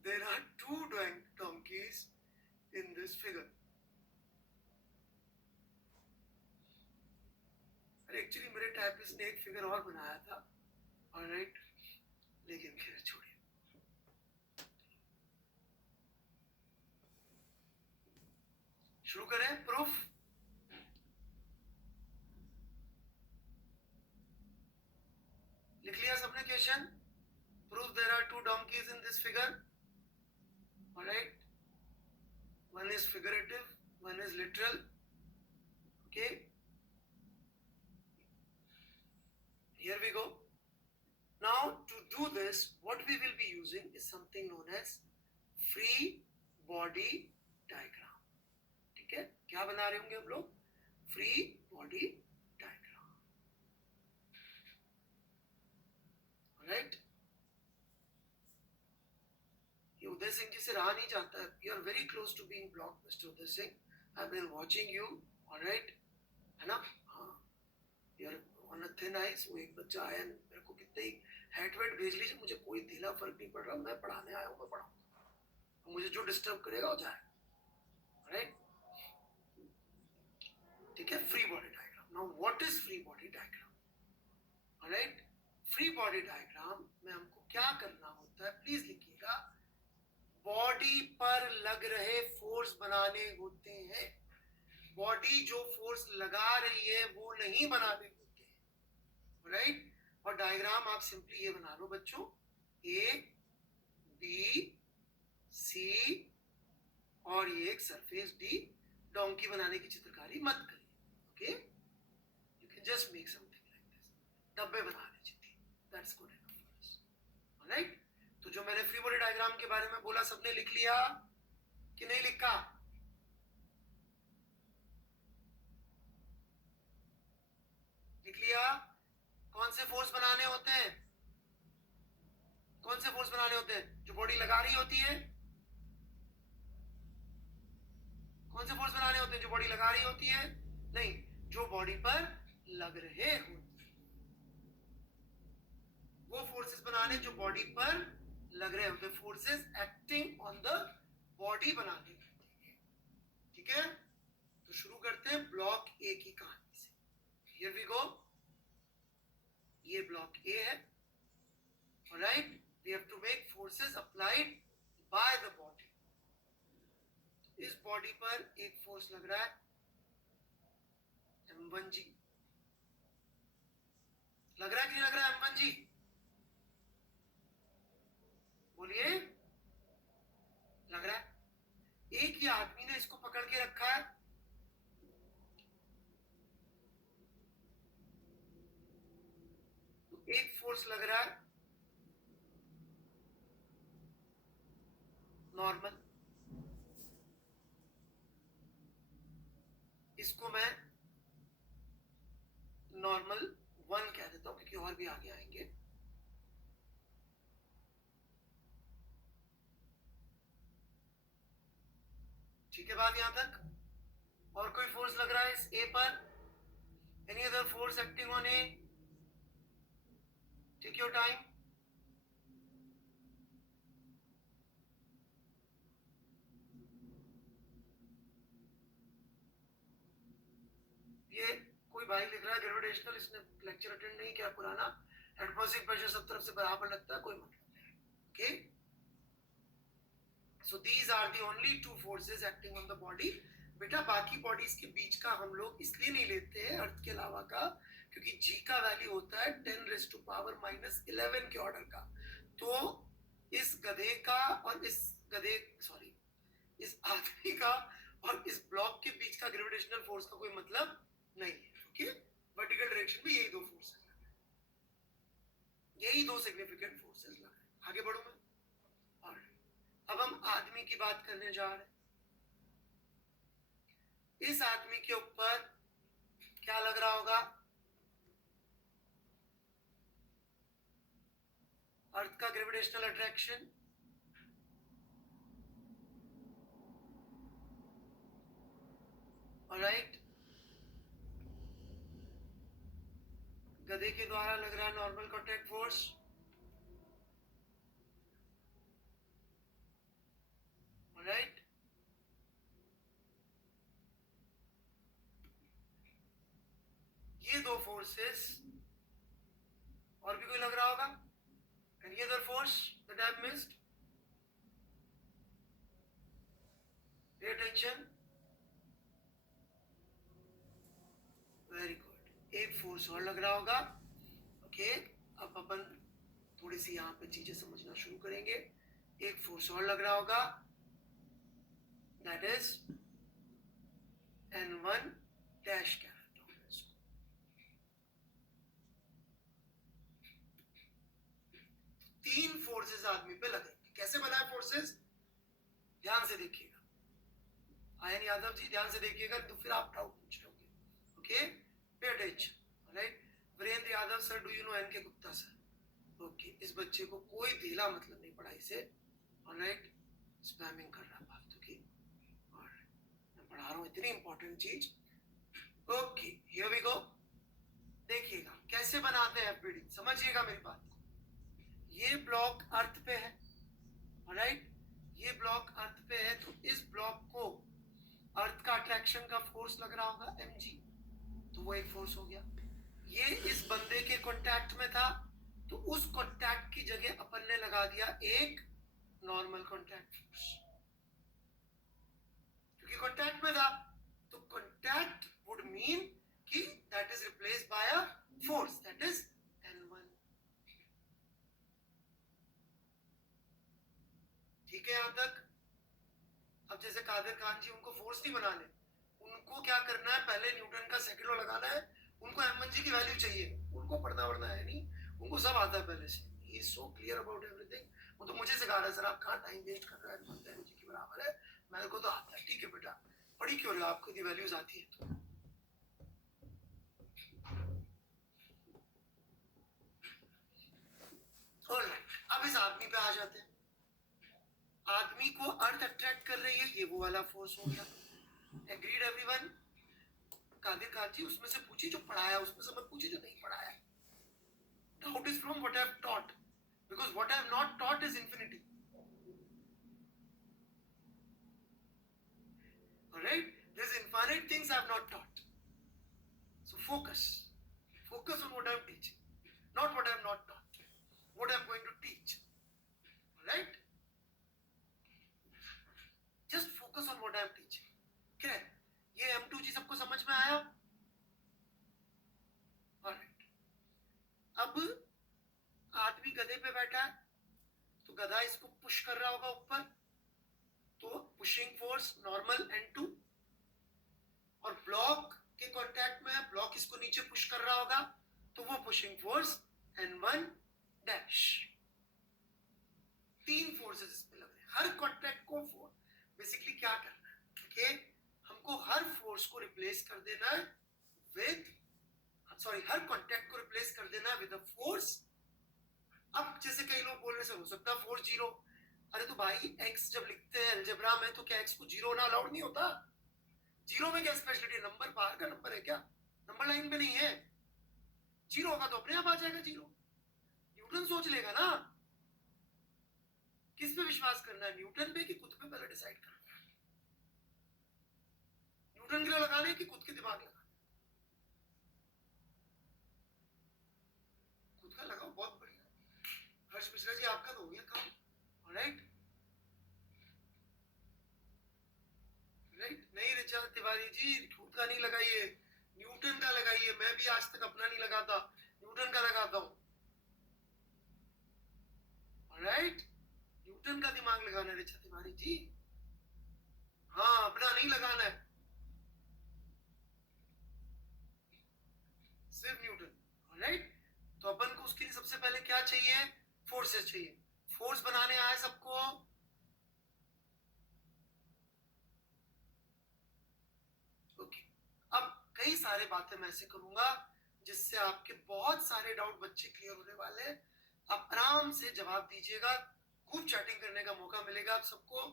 there are two donkeys in this figure. Actually मेरे typist ने एक figure और बनाया था, alright, लेकिन खैर छोड़िए। शुरू करें प्रूफ। लिख लिया सबने question? Proof there are two donkeys in this figure. Alright, one is figurative, one is literal. Okay, here we go. Now to do this, what we will be using is something known as free body diagram. ठीक है, क्या बना रहे होंगे हम लोग? Free body diagram. Right, ये उदय सिंह जी से रहा नहीं जाता है। You are very close to being block, mister Uday Singh. I have been watching you, alright, है ना? हाँ, you are on a thin ice. वो एक बच्चा आया, मेरे को कितने ही हेड वेट भेज लीजिए, मुझे कोई ढीला फर्क नहीं पड़ रहा, मैं पढ़ाने आया हूँ, मैं पढ़ाऊंगा, मुझे जो डिस्टर्ब करेगा हो जाए। राइट, ठीक है, free body diagram. Now what is free body diagram? Alright, free body diagram में हमको क्या करना होता है, प्लीज लिखिएगा। बॉडी पर लग रहे फोर्स बनाने होते हैं। बॉडी जो फोर्स लगा रही है वो नहीं बनाने होते हैं। राइट, और डायग्राम आप सिंपली ये बना लो बच्चों, ए बी सी और ये एक सरफेस डी। डोंकी बनाने की चित्रकारी मत करिए। Okay, you can just make something like this, डब्बे बना लीजिए, that's good enough for us. Alright, तो जो मैंने फ्री बॉडी डायग्राम के बारे में बोला, सबने लिख लिया कि नहीं लिखा? लिख लिया? कौन से फोर्स बनाने होते हैं? कौन से फोर्स बनाने होते हैं? जो बॉडी लगा रही होती है। कौन से फोर्स बनाने होते हैं? जो बॉडी लगा रही होती है? नहीं, जो बॉडी पर लग रहे होते हैं, वो फोर्सेस बनाने जो बॉडी पर लग रहे होते हैं। Forces acting on the body बनाने होते हैं। ठीक है, तो शुरू करते हैं ब्लॉक ए की कहानी से। Here we go. ये ब्लॉक ए है। Alright, we have to make forces applied by the body. इस बॉडी पर एक फोर्स लग रहा है M1G। लग रहा है कि नहीं लग रहा है M1G? एक फोर्स लग रहा है नॉर्मल, इसको मैं नॉर्मल 1 कह देता हूं क्योंकि और भी आगे आएंगे। ठीक है बात यहां तक? और कोई फोर्स लग रहा है इस ए पर? Any other force acting on A? Take your time. ये कोई भाई लिख रहा है ग्रेविटेशनल, इसने लेक्चर अटेंड नहीं किया पुराना। एटमॉस्फेरिक प्रेशर सब तरफ से बराबर लगता है, कोई मतलब नहीं। Okay, so these are the only two forces acting on the body. बेटा बाकी बॉडीज के बीच का हम लोग इसलिए नहीं लेते हैं अर्थ के अलावा का, क्योंकि जी का वैल्यू होता है 10⁻⁻11 के ऑर्डर का। तो इस गधे का और इस गधे सॉरी इस आदमी का और इस ब्लॉक के बीच का ग्रेविटेशनल फोर्स का कोई मतलब नहीं है। ओके, वर्टिकल डायरेक्शन में यही दो फोर्सेस लग रहे हैं, यही दो सिग्निफिकेंट फोर्सेस लग रहे हैं। आगे बढ़ू मैं। और अब हम आदमी की बात करने जा रहे हैं। इस आदमी के ऊपर क्या लग रहा होगा? अर्थ का ग्रेविटेशनल अट्रैक्शन। ऑलराइट, गधे के द्वारा लग रहा है नॉर्मल कॉन्टैक्ट फोर्स। ऑलराइट, ये दो फोर्सेस, और भी कोई लग रहा होगा? Any other force that I have missed? Pay attention. Very good. एक फोर्स और लग रहा होगा। ओके, अब अपन थोड़ी सी यहाँ पे चीजें समझना शुरू करेंगे। एक फोर्स और लग रहा होगा, that is N1 डैश कह रहा हूँ इसको। तीन फोर्सेस आदमी पे लगेंगे। कैसे बनाए फोर्सेस? ध्यान से देखिएगा। आयन यादव जी ध्यान से देखिएगा, तो फिर आप डाउट पूछ लोगे। Okay, pay attention. Right, Virendra Yadav sir, do you know N K Gupta sir? Okay, इस बच्चे को कोई ढीला मतलब नहीं पढ़ाई से। ऑलराइट, स्पैमिंग कर रहा फालतू की। मैं पढ़ा रहा हूँ इतनी इंपॉर्टेंट चीज। Okay, here we go. देखिएगा कैसे बनाते हैं एफबीडी, समझिएगा मेरी बात को। ये ब्लॉक अर्थ पे है। ऑलराइट, ये ब्लॉक अर्थ पे है, तो इस ब्लॉक को अर्थ का अट्रैक्शन का फोर्स लग रहा होगा mg, तो वो एक फोर्स हो गया। ये इस बंदे के कांटेक्ट में था, तो उस कांटेक्ट की जगह अपन ने लगा दिया एक नॉर्मल कांटेक्ट फोर्स, क्योंकि कांटेक्ट में था। तो कांटेक्ट वुड मीन कि that is replaced by a force, that is N1। ठीक है यहां तक? अब जैसे कादिर खान जी, उनको फोर्स नहीं बनाने, उनको क्या करना है, पहले न्यूटन का सेकंड लॉ लगाना है। उनको m1g की वैल्यू चाहिए, उनको पढ़ना वढ़ना है नहीं, उनको सब आता है पहले से। He is so clear about everything. वो तो मुझे सिखा रहा है, सर आप कहाँ टाइम वेस्ट कर रहे हैं, mg के बराबर है, मेरे को तो आता है। ठीक है बेटा, पढ़ी क्यों रहे हो, आपको यदि वैल्यूज आती है तो। ऑलराइट, अब इस आदमी पे आ जाते हैं। आदमी को अर्थ अट्रैक्ट कर रही है, ये वो वाला फोर्स हो गया। Agreed everyone? कादिर खान जी उसमें से पूछिए जो पढ़ाया, उसमें से मत पूछिए जो नहीं पढ़ाया। Doubt is from what I have taught, because what I have not taught is infinity. Alright, there's infinite things I have not taught. So focus on what I am teaching, not what I have not taught, what I am going to teach. Alright, just focus on what I am teaching. क्या है ये m2g सबको समझ में आया? Alright, अब आदमी गधे पे बैठा है, तो गधा इसको पुश कर रहा होगा ऊपर, तो पुशिंग फोर्स नॉर्मल N2, और ब्लॉक के कांटेक्ट में ब्लॉक इसको नीचे पुश कर रहा होगा, तो वो pushing force N1 dash. 3 forces इसमें लग रहे हैं। हर कॉन्टैक्ट को बेसिकली क्या करना है, ओके, हमको हर फोर्स को रिप्लेस कर देना है विद, सॉरी, हर कॉन्टैक्ट को रिप्लेस कर देना है विद अ फोर्स। अब जैसे कई लोग बोलने से हो सकता है फोर्स जीरो। अरे तो भाई x जब लिखते हैं अलजेब्रा में तो क्या x को जीरो होना अलाउड नहीं होता? जीरो में क्या स्पेशलिटी है? नंबर बाहर का नंबर है क्या? नंबर लाइन पे नहीं है। जीरो होगा तो अपने आप आ जाएगा जीरो। न्यूटन सोच लेगा ना। किस पे विश्वास करना है, न्यूटन पे कि खुद पे? पहले डिसाइड करना है। न्यूटन के लिए लगाने कि खुद के दिमाग लगाने? खुद का लगाओ, बहुत बढ़िया। हर्ष मिश्रा जी आपका तो हो गया काम। Alright, right. नहीं ऋचा तिवारी जी, खुद का नहीं लगाइए, न्यूटन का लगाइए। मैं भी आज तक अपना नहीं लगाता, न्यूटन का लगाता हूं। ऑलराइट, न्यूटन का दिमाग लगाना है ऋचा तिवारी जी। हाँ, अपना नहीं लगाना है, सिर्फ न्यूटन। ऑलराइट, तो अपन को उसके लिए सबसे पहले क्या चाहिए? फोर्सेस चाहिए। फोर्स बनाने आए सबको? ओके, अब कई सारे बातें मैं ऐसे करूंगा जिससे आपके बहुत सारे डाउट बच्चे क्लियर होने वाले हैं। आप आराम से जवाब दीजिएगा, खूब चैटिंग करने का मौका मिलेगा आप सबको।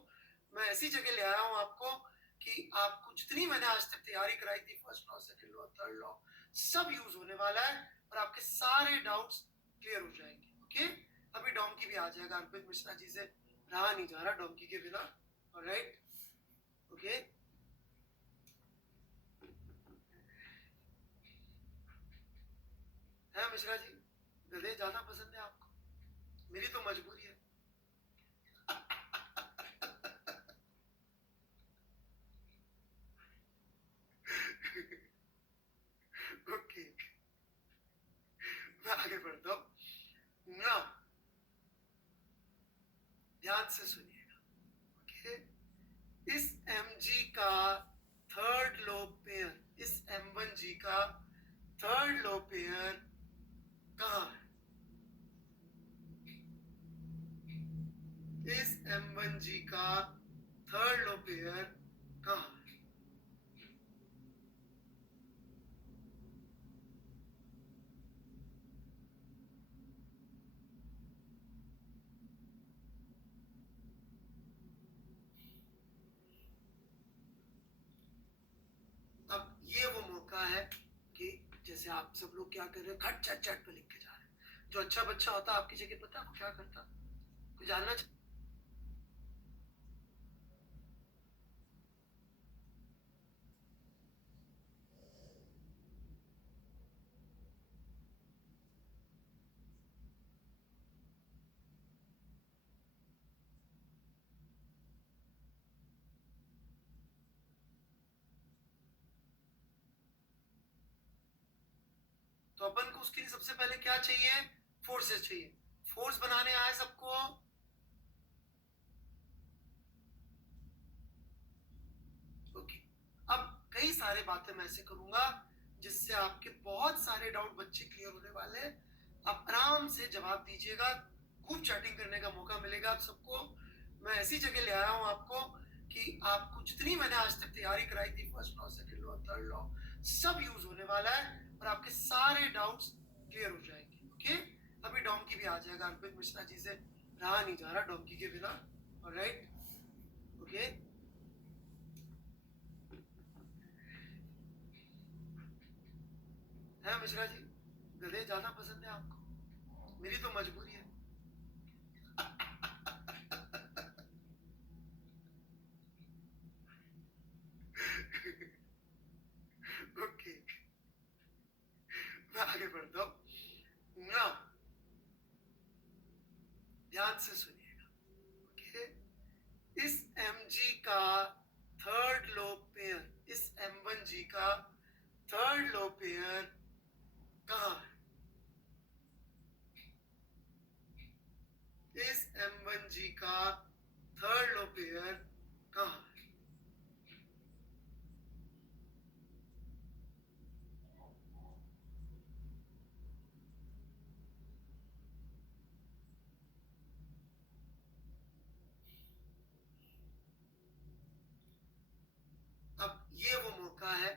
मैं ऐसी जगह ले आया हूं आपको कि आपको जितनी मैंने आज तक तैयारी कराई थी, first law, second law, third law, सब यूज होने वाला है और आपके सारे डाउट्स क्लियर हो जाएंगे। ओके, अभी डोंकी भी आ जाएगा। अर्पित मिश्रा जी से रहा नहीं जा रहा डोंकी के बिना। Alright, okay. है मिश्रा जी, गधे ज्यादा पसंद है आपको? मेरी तो मजबूरी है। ओके, मैं आगे बढ़ता हूं ना, ध्यान से सुनिएगा। ओके, इस mg का थर्ड लो पेयर, इस m1g का थर्ड लो पेयर कहां है? इस m1g का थर्ड लो पेयर कहां है? अब ये वो मौका है कि जैसे आप सब लोग क्या कर रहे हैं, खट चट चट पे लिख के जा रहे हैं। जो अच्छा बच्चा होता आपकी जगह पता है क्या करता? कोई जानना चाहिए? तो अपन को उसके लिए सबसे पहले क्या चाहिए? फोर्सेस चाहिए। फोर्स बनाने आए सबको? ओके, अब कई सारे बातें मैं ऐसे करूंगा जिससे आपके बहुत सारे डाउट बच्चे क्लियर होने वाले हैं। आप आराम से जवाब दीजिएगा, खूब चैटिंग करने का मौका मिलेगा आप सबको। मैं ऐसी जगह ले आया हूं आपको कि आपको जितनी मैंने आज तक तैयारी कराई थी, first law, second law, third law, सब यूज होने वाला है और आपके सारे डाउट्स क्लियर हो जाएंगे। ओके, अभी डोंकी भी आ जाएगा। अर्पित मिश्रा जी से रहा नहीं जा रहा डोंकी के बिना। Alright, okay. है मिश्रा जी, गधे ज्यादा पसंद है आपको? मेरी तो मजबूरी है। ओके, मैं आगे बढ़ता हूं ना, ध्यान से सुनिएगा। ओके, इस mg का थर्ड लो पेयर, इस m1g का थर्ड लो पेयर कहां है? इस m1g का थर्ड लो पेयर कहां है? ये वो मौका है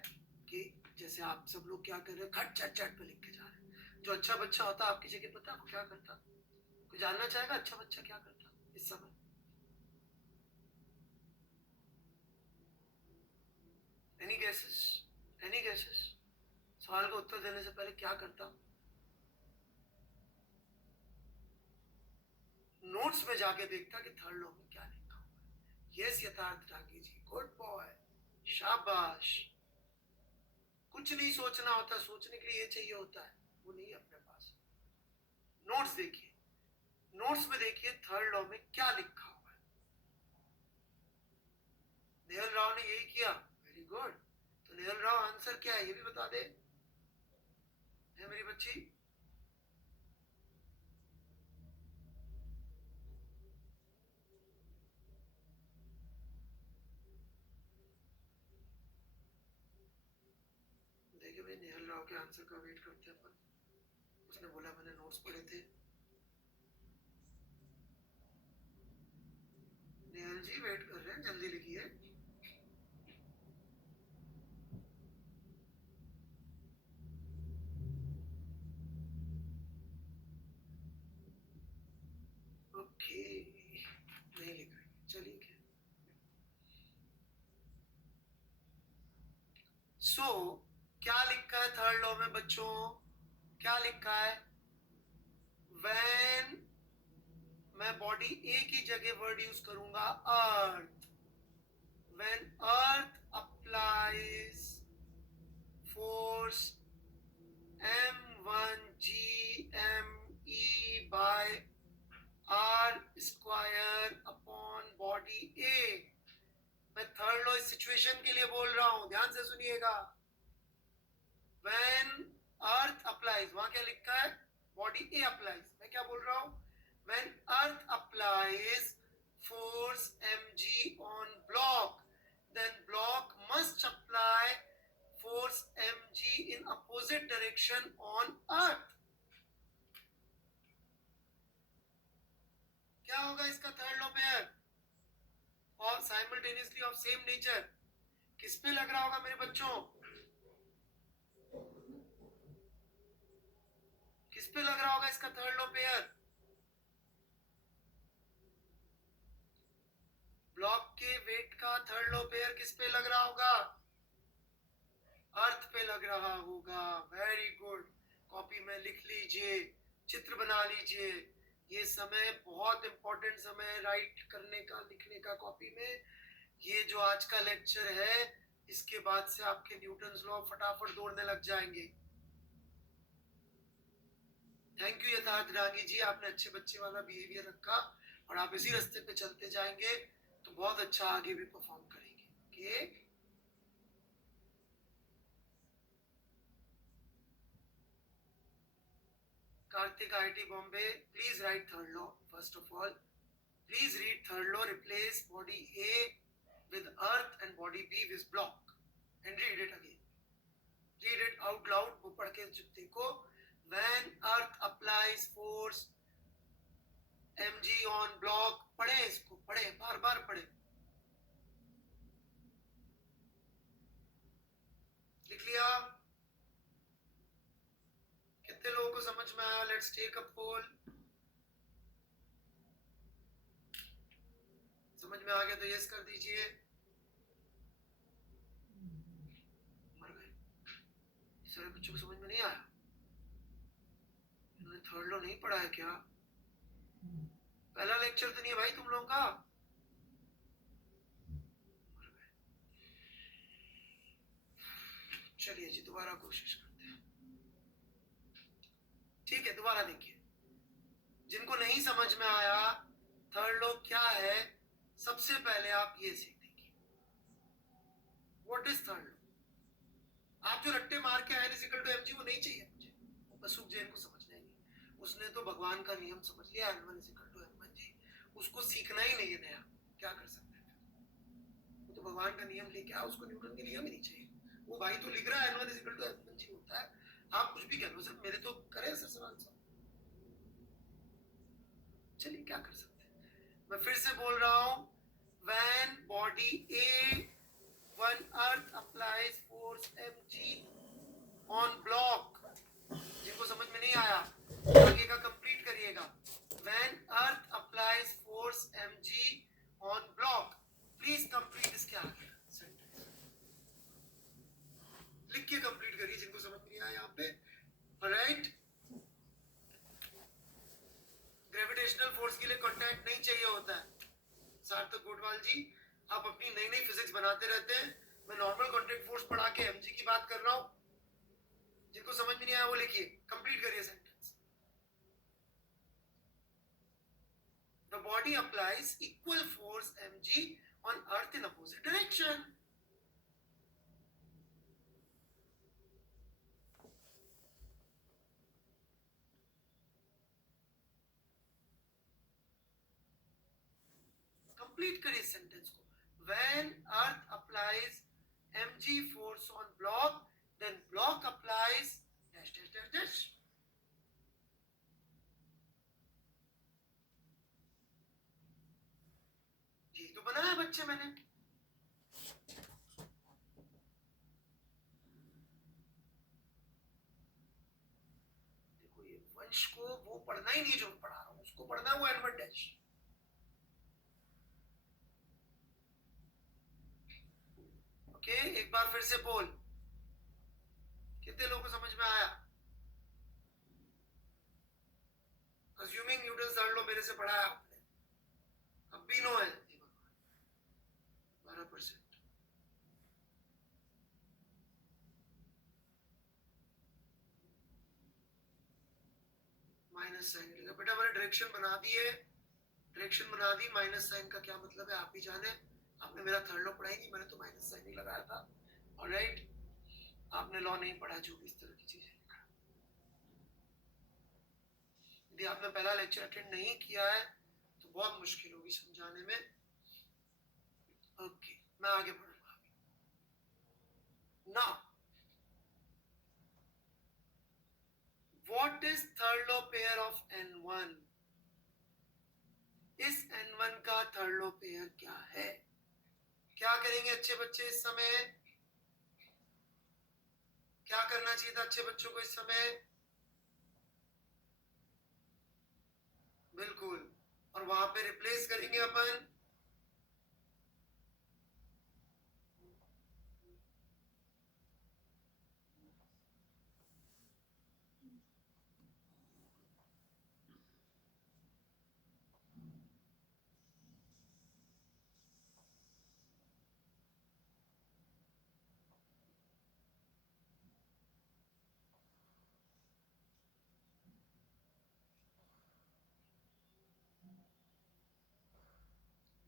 कि जैसे आप सब लोग क्या कर रहे हैं, खट चट चट पे लिख के जा रहे हैं। जो अच्छा बच्चा होता आपकी जगह पता है क्या करता? कोई जानना चाहेगा अच्छा बच्चा क्या करता इस समय? Any guesses? Any guesses? सवाल का उत्तर देने से पहले क्या करता? नोट्स में जाके देखता कि थर्ड लॉ में क्या लिखा हुआ है। यस यथार्थ रागी जी, गुड बॉय, शाबाश। कुछ नहीं सोचना होता, सोचने के लिए ये चाहिए होता है, वो नहीं है अपने पास। नोट्स देखिए, नोट्स में देखिए थर्ड लॉ में क्या लिखा हुआ है। नेहल राव ने यही किया, वेरी गुड। तो नेहल राव आंसर क्या है ये भी बता दे, है मेरी बच्ची? देखिए भाई, नेहल राव के आंसर का वेट करते हैं अपन। उसने बोला मैंने नोट्स पढ़े थे। नेहल जी वेट कर रहे हैं, जल्दी लिखिए। ओके, नहीं लिख रही, चलिए। सो क्या लिखा है थर्ड लॉ में बच्चों? क्या लिखा है? व्हेन, मैं बॉडी ए की जगह वर्ड यूज करूंगा earth. When earth applies force m1 by r square upon body A. मैं थर्ड लॉ इस सिचुएशन के लिए बोल रहा हूं, ध्यान से सुनिएगा। When earth applies, वहां क्या लिखा है? बॉडी ए अप्लाइज। मैं क्या बोल रहा हूं? When earth applies force mg on block, then block must apply force mg in opposite direction on earth. क्या होगा इसका थर्ड लॉ पेयर? और साइमल्टेनियसली ऑफ सेम नेचर। किस पे लग रहा होगा मेरे बच्चों? किस पे लग रहा होगा इसका थर्ड लॉ पेयर? ब्लॉक के वेट का थर्ड लॉ पेयर किस पे लग रहा होगा? अर्थ पे लग रहा होगा। वेरी गुड, कॉपी में लिख लीजिए, चित्र बना लीजिए। ये समय बहुत इंपॉर्टेंट समय है राइट करने का, लिखने का कॉपी में। ये जो आज का लेक्चर है, इसके बाद से आपके न्यूटन्स लॉ फटाफट दौड़ने लग जाएंगे। थैंक यू यथार्थ रागी जी, आपने अच्छे बच्चे वाला बिहेवियर रखा और आप इसी रास्ते पे चलते जाएंगे तो बहुत अच्छा आगे भी परफॉर्म करेंगे। Okay, Kartik IT Bombay, please right third law. First of all please read third law, replace body A with earth and body B with block and read it again. Read it out loud, वो पढ़ के देखो। When earth applies force mg on block, पढ़े इसको, पढ़े, बार बार पढ़े। लिख लिया? कितने लोगों को समझ में आया? लेट्स टेक अ पोल। समझ में आ गया तो यस कर दीजिए। मर गए सारे बच्चों को, समझ में नहीं आया? इन्होंने थर्ड लॉ नहीं पढ़ा है क्या? पहला लेक्चर तो नहीं है भाई तुम लोगों का। चलिए जी, दोबारा कोशिश करते हैं। ठीक है, दोबारा देखिए। जिनको नहीं समझ में आया थर्ड लॉ क्या है, सबसे पहले आप ये सीख देखिए, व्हाट इज थर्ड लॉ। आप जो रट्टे मार के आए n = mg, वो नहीं चाहिए मुझे, बसुक जैन को समझना ही नहीं। उसने तो भगवान का नियम समझ लिया, n1 = m1g, उसको सीखना ही नहीं है नया, क्या कर सकते हैं? वो तो भगवान का नियम लेके आया, उसको न्यूटन के नियम ही नहीं चाहिए। वो भाई तो लिख रहा है n1 = m1g होता है, आप कुछ भी कह लो सर, मेरे तो करें सर सवाल सब। चलिए क्या कर सकते हैं। मैं फिर से बोल रहा हूं, when body A when earth applies force mg on block, जिनको समझ में नहीं आया आगे का कंप्लीट करिएगा। when earth applies force mg on block, please complete इसके आगे लिख के कंप्लीट करिए जिनको समझ नहीं आया यहाँ पे। राइट, ग्रेविटेशनल फोर्स के लिए कांटेक्ट नहीं चाहिए होता है। सार्थक गोटवाल जी, आप अपनी नई नई फिजिक्स बनाते रहते हैं, मैं नॉर्मल कांटेक्ट फोर्स पढ़ा के एमजी की बात कर रहा हूं। जिनको समझ में नहीं आया वो लिखिए, कंप्लीट करिए sentence. The body applies equal force mg on earth in opposite direction. Complete करिए सेंटेंस को। When earth applies mg force on block, then block applies dash dash dash dash. ये तो बनाया बच्चे मैंने। देखो ये वंश को वो पढ़ना ही नहीं जो पढ़ा रहा हूं, उसको पढ़ना है वो एन वन डैश। ओके, एक बार फिर से बोल, कितने लोगों को समझ में आया? अज्यूमिंग न्यूटन थर्ड लॉ मेरे से पढ़ा है आपने, अब भी नो है 12%। माइनस साइन लेगा बेटा, मैंने डायरेक्शन बना दी है, डायरेक्शन बना दी। माइनस साइन का क्या मतलब है आप ही जाने, आपने मेरा थर्ड लॉ पढ़ा ही नहीं, मैंने तो माइनस साइन ही लगाया था। ऑलराइट, आपने लॉ नहीं पढ़ा जो भी इस तरह की चीजें। यदि आपने पहला लेक्चर अटेंड नहीं किया है तो बहुत मुश्किल होगी समझाने में। ओके, मैं आगे बढ़ूंगा। Now what is third law pair of n1? इस n1 का थर्ड लॉ पेयर क्या है? क्या करेंगे अच्छे बच्चे इस समय? क्या करना चाहिए था अच्छे बच्चों को इस समय? बिल्कुल, और वहां पे रिप्लेस करेंगे अपन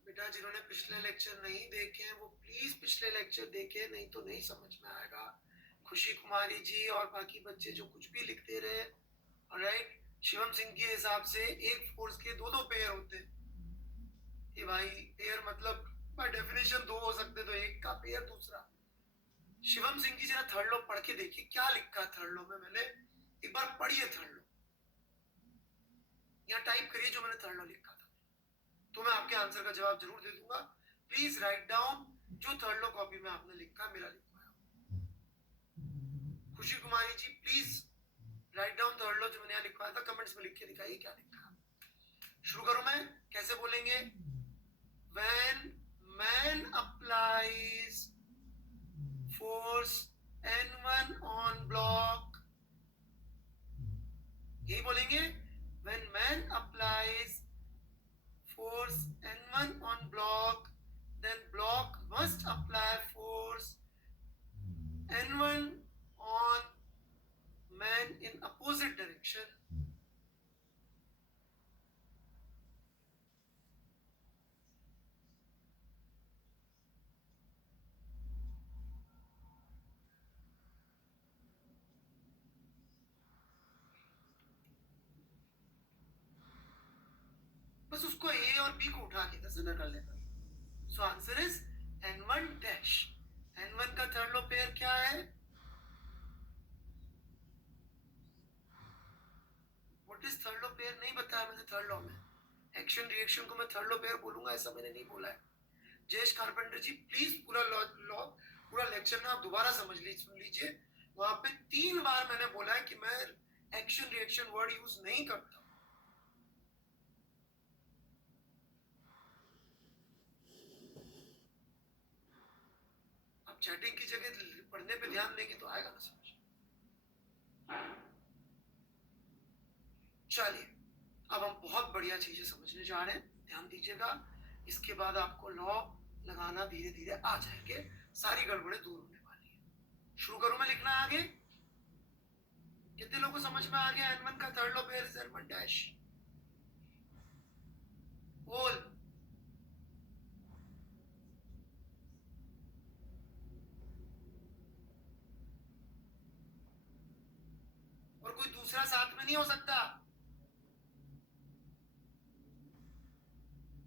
बेटा, जिन्होंने पिछले लेक्चर नहीं देखे हैं वो प्लीज पिछले लेक्चर देखें, नहीं तो नहीं समझ में आएगा। खुशी कुमारी जी और बाकी बच्चे जो कुछ भी लिखते रहे। ऑलराइट, शिवम सिंह के हिसाब से एक फोर्स के दो दो पेयर होते हैं। ये भाई पेयर मतलब बाय डेफिनेशन दो हो सकते, तो एक का पेयर दूसरा। शिवम सिंह की जरा थर्ड लॉ पढ़ के देखिए क्या लिखा है थर्ड लॉ में। मैंने एक बार पढ़िए थर्ड लॉ, यहाँ टाइप करिए जो मैंने थर्ड लॉ लिखा था, तो मैं आपके आंसर का जवाब जरूर दे दूंगा। प्लीज राइट डाउन जो थर्ड लॉ कॉपी में आपने लिखा, मेरा लिखवाया। Khushi Kumari ji please write down third law जो मैंने यहाँ लिखवाया था, कमेंट्स में लिख के दिखाइए क्या लिखा। शुरू करूं मैं? कैसे बोलेंगे? When man applies force N1 on block, यही बोलेंगे। When man applies force N1 on block, then block must apply force N1 on man in opposite direction. बस उसको ए और बी को उठा के कंसीडर कर लेना। So answer is n1 dash. n1 का थर्ड लॉ पेयर क्या है? What is third law pair नहीं बताया मैंने थर्ड लॉ में। एक्शन रिएक्शन को मैं थर्ड लॉ पेयर बोलूंगा ऐसा मैंने नहीं बोला है। जयेश कारपेंटर जी प्लीज पूरा लेक्चर ना आप दोबारा सुन लीजिए। वहां पे 3 बार मैंने बोला है कि मैं एक्शन रिएक्शन वर्ड यूज नहीं करता। आप चैटिंग की जगह पढ़ने पे ध्यान देंगे तो आएगा ना समझ। चलिए अब हम बहुत बढ़िया चीजें समझने जा रहे हैं, ध्यान दीजिएगा। इसके बाद आपको लॉ लगाना धीरे धीरे आ जाएंगे, सारी गड़बड़े दूर होने वाली है। शुरू करूं मैं लिखना आगे? कितने लोगों को समझ में आ गया N1 का third law where is N1 dash? बोल। और कोई दूसरा साथ में नहीं हो सकता।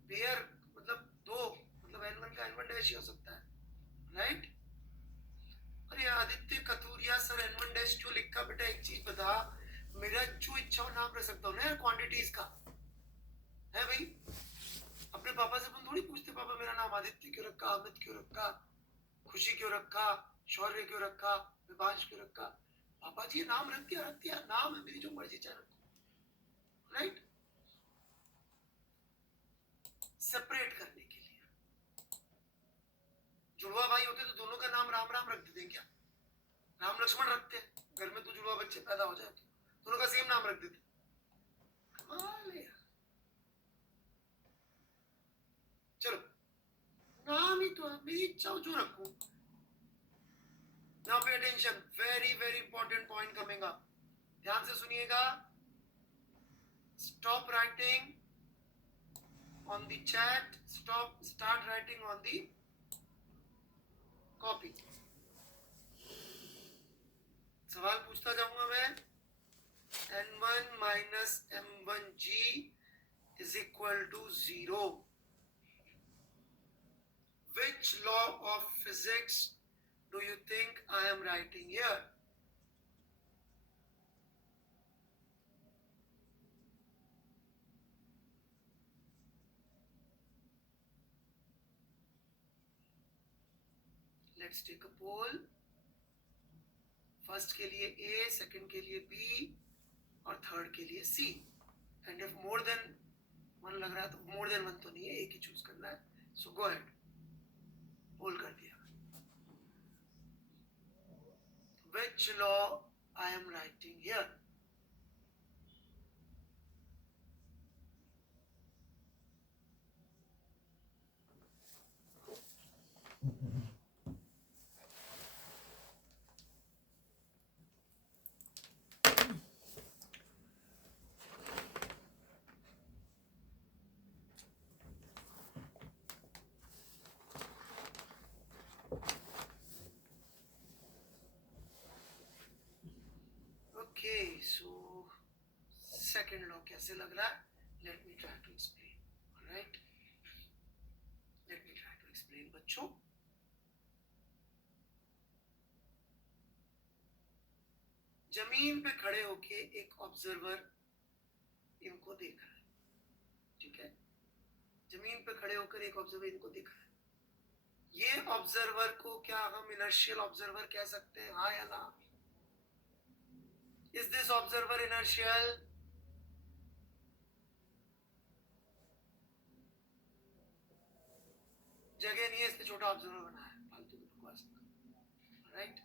पेयर मतलब दो, मतलब N1 का N1 डैश ही हो सकता है, राइट? अरे आदित्य कतूरिया सर N1 डैश क्यों लिखा? बेटा एक चीज बता, मेरा जो इच्छा हो नाम रख सकता हूँ ना यार, क्वांटिटीज का है भाई। अपने पापा से अपन थोड़ी पूछते पापा मेरा नाम आदित्य क्यों रखा, अमित क्यों रखा, खुशी क्यों रखा, शौर्य क्यों रखा, विभाष क्यों रखा? पापा जी नाम रख दिया, नाम है, मेरी जो मर्जी चाहे रखो, राइट? सेपरेट करने के लिए। जुड़वा भाई होते तो दोनों का नाम राम राम रख देते क्या? राम लक्ष्मण रखते हैं, घर में तो जुड़वा बच्चे पैदा हो जाए तो दोनों का सेम नाम रख देते। कमाल है। चलो नाम ही तो है, मेरी इच्छा हो जो रखूं। Now pay attention, very very important point coming up. ध्यान से सुनिएगा। Stop writing on the chat. Start writing on the copy. सवाल पूछता जाऊंगा मैं। N1 minus M1G is equal to 0. Which law of physics do you think I am writing here? Let's take a poll. First के लिए A, second के लिए B और third के लिए C. And if more than 1 लग रहा है तो मोर देन 1 तो नहीं है, एक ही चूज करना है। सो गो अहेड, पोल कर दिया। Which law I am writing here? Okay, so second law कैसे लग रहा है? Let me try to explain. Alright? Let me try to explain बच्चों। जमीन पे खड़े होके एक ऑब्जर्वर इनको देख रहा है, ठीक है? जमीन पे खड़े होकर एक ऑब्जर्वर इनको देख रहा है। ये ऑब्जर्वर को क्या हम इनर्शियल ऑब्जर्वर कह सकते हैं, हाँ या ना? Is this observer inertial? जगह नहीं है इसलिए छोटा ऑब्जर्वर बना है, फालतू की बकवास, right?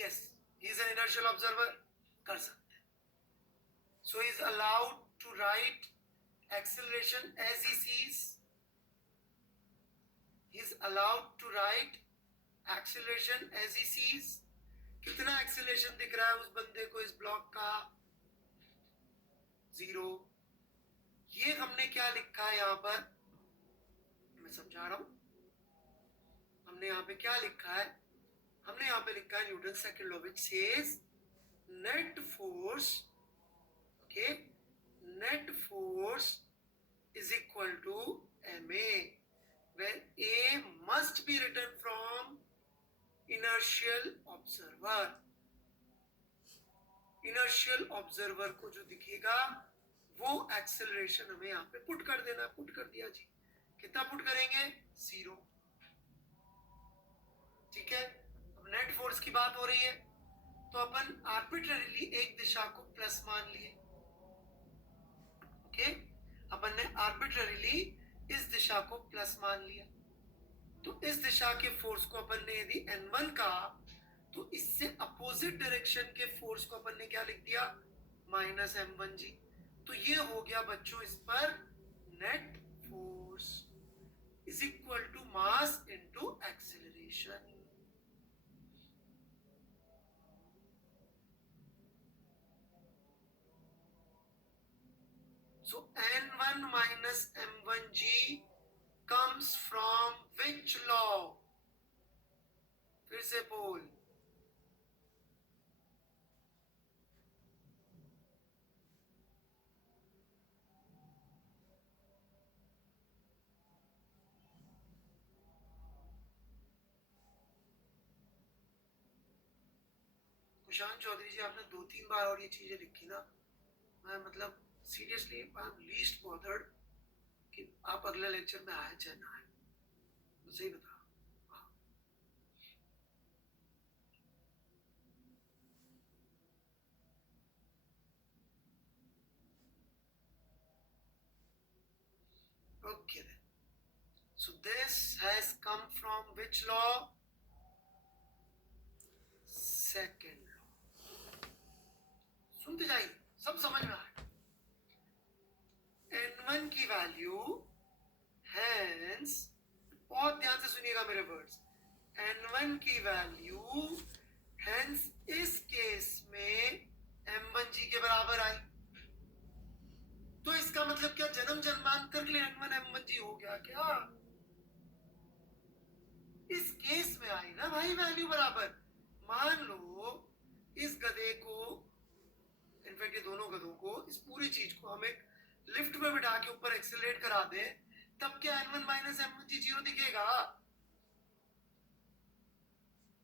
Yes, he is an inertial observer, कर सकते हैं। So he is allowed to write acceleration as he sees. He is allowed to write acceleration as he sees. कितना एक्सेलरेशन दिख रहा है उस बंदे को इस ब्लॉक का? 0। ये हमने क्या लिखा है यहाँ पर, मैं समझा रहा हूं। हमने यहाँ पे क्या लिखा है? हमने यहाँ पे लिखा है Newton second law which says net force, okay, net force is equal to ma, where a must be written from inertial observer. inertial observer को जो दिखेगा वो एक्सेलरेशन हमें यहाँ पे पुट कर देना। पुट कर दिया जी। कितना पुट करेंगे? 0। ठीक है, अब नेट फोर्स की बात हो रही है तो अपन आर्बिट्ररीली एक दिशा को प्लस मान लिए। ओके, अपन ने आर्बिट्ररीली इस दिशा को प्लस मान लिया। तो इस दिशा के फोर्स को अपन ने यदि N1 कहा तो इससे अपोजिट डायरेक्शन के फोर्स को अपन ने क्या लिख दिया? Minus M1 g. तो ये हो गया बच्चों इस पर net force is equal to mass into acceleration. So N1 minus M1G comes from which law? फिर से बोल। कुशांत चौधरी जी, आपने 2-3 बार और ये चीजें लिखी ना, मैं मतलब seriously I am least bothered कि आप अगले लेक्चर में आए चाहे ना आए, मुझे ही बता। Okay then. So this has come from which law? Second law. सुनते जाइए, सब समझ में आए। N1 की वैल्यू hence, बहुत ध्यान से सुनिएगा मेरे वर्ड्स, N1 की वैल्यू hence इस केस में M1G के बराबर आई। तो इसका मतलब क्या जन्म जन्मांतर के लिए N1 M1G हो गया क्या? इस केस में आई ना भाई वैल्यू बराबर। मान लो इस गधे को, इनफैक्ट ये दोनों गधों को, इस पूरी चीज को हम एक लिफ्ट में बिठा के ऊपर एक्सेलरेट करा दे, तब क्या N1 माइनस M1G 0 दिखेगा?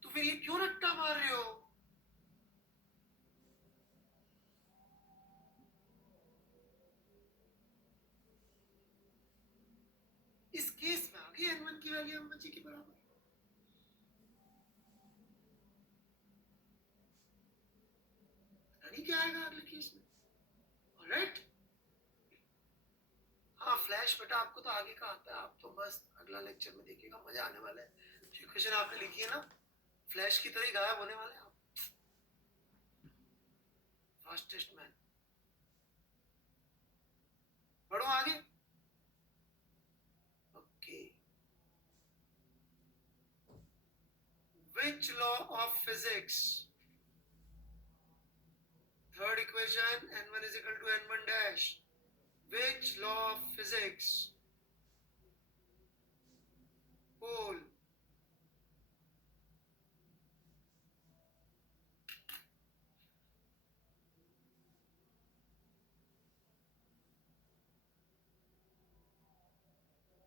तो फिर ये क्यों रट्टा मार रहे हो? इस केस में आ गई N1 की वैल्यू M1G के बराबर। नहीं क्या आएगा अगले केस में? ऑलराइट, हाँ फ्लैश बेटा आपको तो आगे का आता है, आप तो बस अगला लेक्चर में देखिएगा, मजा आने वाला है। जो क्वेश्चन आपने लिखी है ना, फ्लैश की तरह ही गायब होने वाले हैं आप। Fastest man. बढ़ो आगे। Okay, which law of physics? Third equation, N1 is equal to N1 dash. Which law of physics? Pole.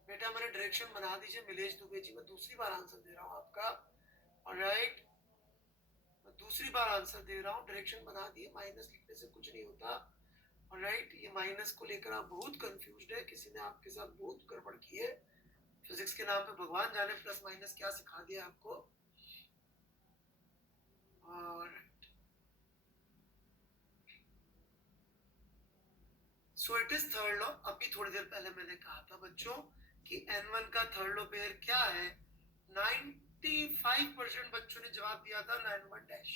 बेटा मैंने डायरेक्शन बना दीजिए मिलेश दुबे जी, मैं दूसरी बार आंसर दे रहा हूँ आपका। ऑलराइट, मैं दूसरी बार आंसर दे रहा हूँ, डायरेक्शन बना दिए, माइनस लिखने से कुछ नहीं होता। ऑलराइट, ये माइनस को लेकर आप बहुत कंफ्यूज्ड है, किसी ने आपके साथ बहुत गड़बड़ की है। फिजिक्स के नाम पे भगवान जाने प्लस माइनस क्या सिखा दिया आपको। Alright, so it is third law. अभी थोड़ी देर पहले मैंने कहा था बच्चों कि N1 का थर्ड लॉ पेयर क्या है। 95% बच्चों ने जवाब दिया था N1 डैश।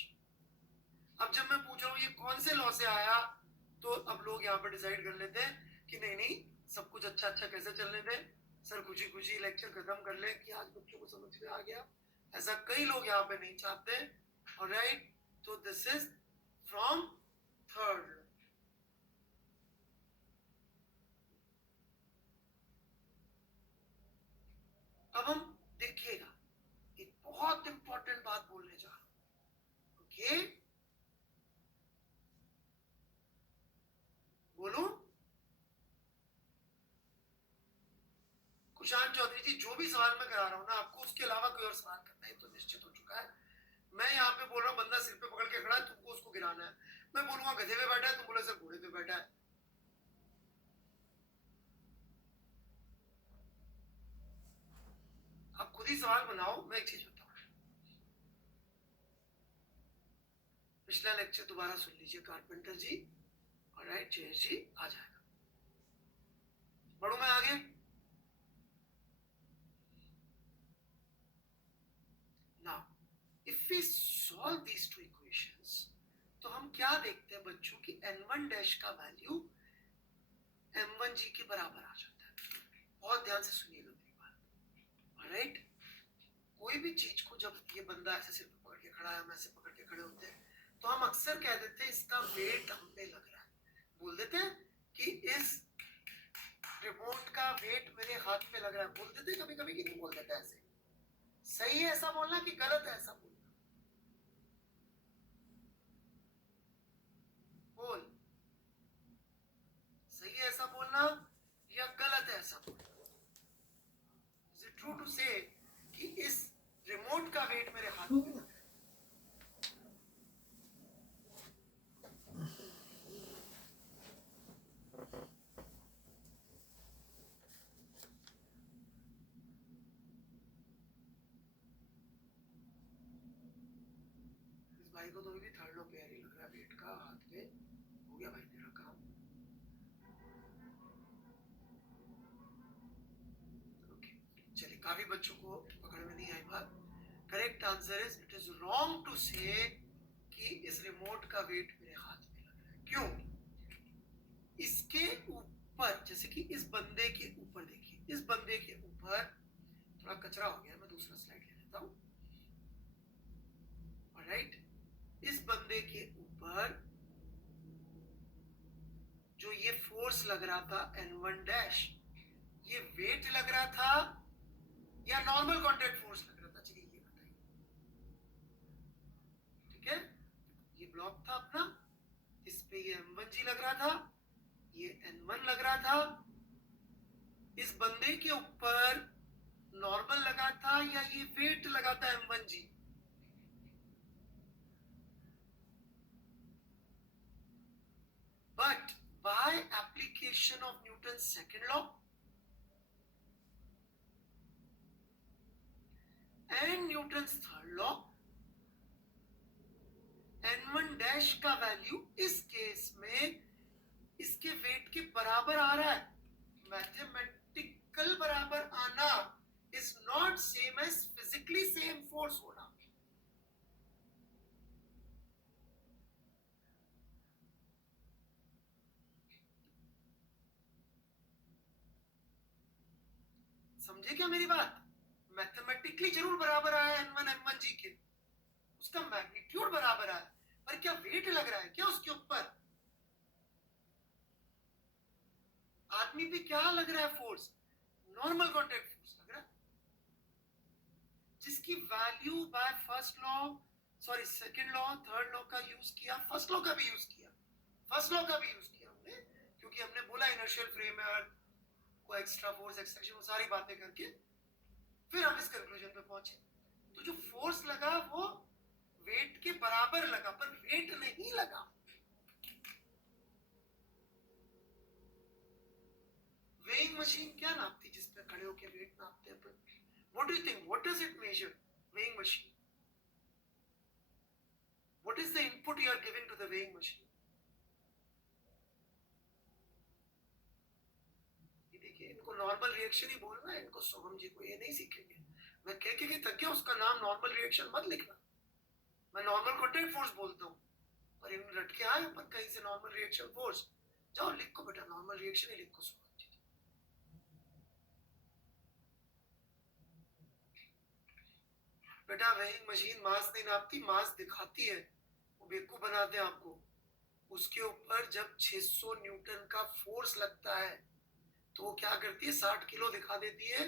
अब जब मैं पूछ रहा हूँ ये कौन से लॉ से आया, तो अब लोग यहाँ पर डिसाइड कर लेते हैं कि नहीं नहीं सब कुछ अच्छा अच्छा कैसे चलने दें, सर खुशी खुशी लेक्चर खत्म कर ले कि आज बच्चों को समझ में आ गया। ऐसा कई लोग यहाँ पे नहीं चाहते। ऑलराइट, तो दिस इज फ्रॉम थर्ड। अब हम देखिएगा एक बहुत इंपॉर्टेंट बात बोलने जा रहा हूं। ओके, बोलो कुशांत चौधरी जी, जो भी सवाल मैं करा रहा हूं ना आपको, उसके अलावा कोई और सवाल करना है तो निश्चित हो चुका है। मैं यहाँ पे बोल रहा हूँ बंदा सिर पे पकड़ के खड़ा है, तुमको उसको गिराना है। मैं बोलूंगा गधे पे बैठा है, तुम बोले सर घोड़े पे बैठा है। खुद ही सवाल बनाओ। मैं एक चीज बताऊं, पिछला लेक्चर दोबारा सुन लीजिए कारपेंटर जी। ऑलराइट जयेश जी, आ जाएगा। बढ़ू मैं आगे। Now if we solve these two equations, तो हम क्या देखते हैं बच्चों की n1 डैश का वैल्यू m1g के बराबर आ जाता है। बहुत ध्यान से सुनिएगा मेरी बात। ऑलराइट, कोई भी चीज को जब ये बंदा ऐसे सिर पकड़ के खड़ा है, हम ऐसे पकड़ के खड़े होते हैं, तो हम अक्सर कह देते हैं इसका वेट हम पे लग रहा है। बोल देते हैं कि इस रिमोट का वेट मेरे हाथ पे लग रहा है। बोल देते हैं कभी कभी कि नहीं बोल देते ऐसे? सही है ऐसा बोलना कि गलत है ऐसा बोलना? बोल, सही है ऐसा बोलना या गलत है ऐसा बोलना? Is it true to say कि इस रिमोट का वेट मेरे हाथ में लग रहा है? भाई को तो भी थर्ड लो पेयर ही लग रहा है वेट का हाथ पे। हो गया भाई तेरा काम। ओके चलिए, काफी बच्चों को पकड़ में नहीं आई बात। Correct answer is it is wrong to say कि इस रिमोट का वेट मेरे हाथ में लग रहा है। क्यों? इसके ऊपर, जैसे कि इस बंदे के ऊपर देखिए, इस बंदे के ऊपर थोड़ा कचरा हो गया, मैं दूसरा स्लाइड ले लेता हूं। ऑलराइट, इस बंदे के ऊपर जो ये फोर्स लग रहा था n1 डैश, ये वेट लग रहा था या नॉर्मल कांटेक्ट फोर्स लग रहा था? चलिए ये बताइए। ठीक है, ये ब्लॉक था अपना, इस पे ये m1g लग रहा था, ये n1 लग रहा था। इस बंदे के ऊपर नॉर्मल लगा था या ये वेट लगा था m1g? But by application of Newton's second law and Newton's third law, n1 dash का वैल्यू इस केस में इसके वेट के बराबर आ रहा है। मैथमेटिकल बराबर आना is not same as physically same force होना। समझे क्या मेरी बात? मैथमेटिकली जरूर बराबर आया n1 m1g के, उसका मैग्नीट्यूड बराबर आया, पर क्या वेट लग रहा है क्या उसके ऊपर? आदमी पे क्या लग रहा है फोर्स? नॉर्मल कांटेक्ट फोर्स लग रहा है, जिसकी value by first law, sorry second law, third law का यूज किया, फर्स्ट लॉ का भी यूज किया, फर्स्ट लॉ का भी यूज किया हमने, क्योंकि हमने बोला इनर्शियल फ्रेम है, को एक्स्ट्रा फोर्स एक्सट्रैक्शन, वो सारी बातें करके फिर हम इस कंक्लूजन पे पहुंचे। तो जो फोर्स लगा वो वेट के बराबर लगा, पर वेट नहीं लगा। वेइंग मशीन क्या नापती जिसपे खड़े होकर वेट नापते हैं अपन? What do you think, what does it measure? Weighing machine, what is the input you are giving to the weighing machine? देखिए, इनको नॉर्मल रिएक्शन ही बोलना है, इनको सोहम जी को ये नहीं सीखेंगे। मैं कह के थक गया, उसका नाम नॉर्मल रिएक्शन मत लिखना। मैं नॉर्मल कांटेक्ट फोर्स बोलता हूँ, और इन रट के आए ऊपर कहीं से नॉर्मल रिएक्शन फोर्स। जाओ लिखो बेटा, नॉर्मल रिएक्शन ही लिखो सोहम जी। बेटा वेइंग मशीन मास नहीं नापती, मास दिखाती है, वो बेवकूफ बनाते हैं आपको। उसके ऊपर जब 600 न्यूटन का फोर्स लगता है तो वो क्या करती है, 60 किलो दिखा देती है,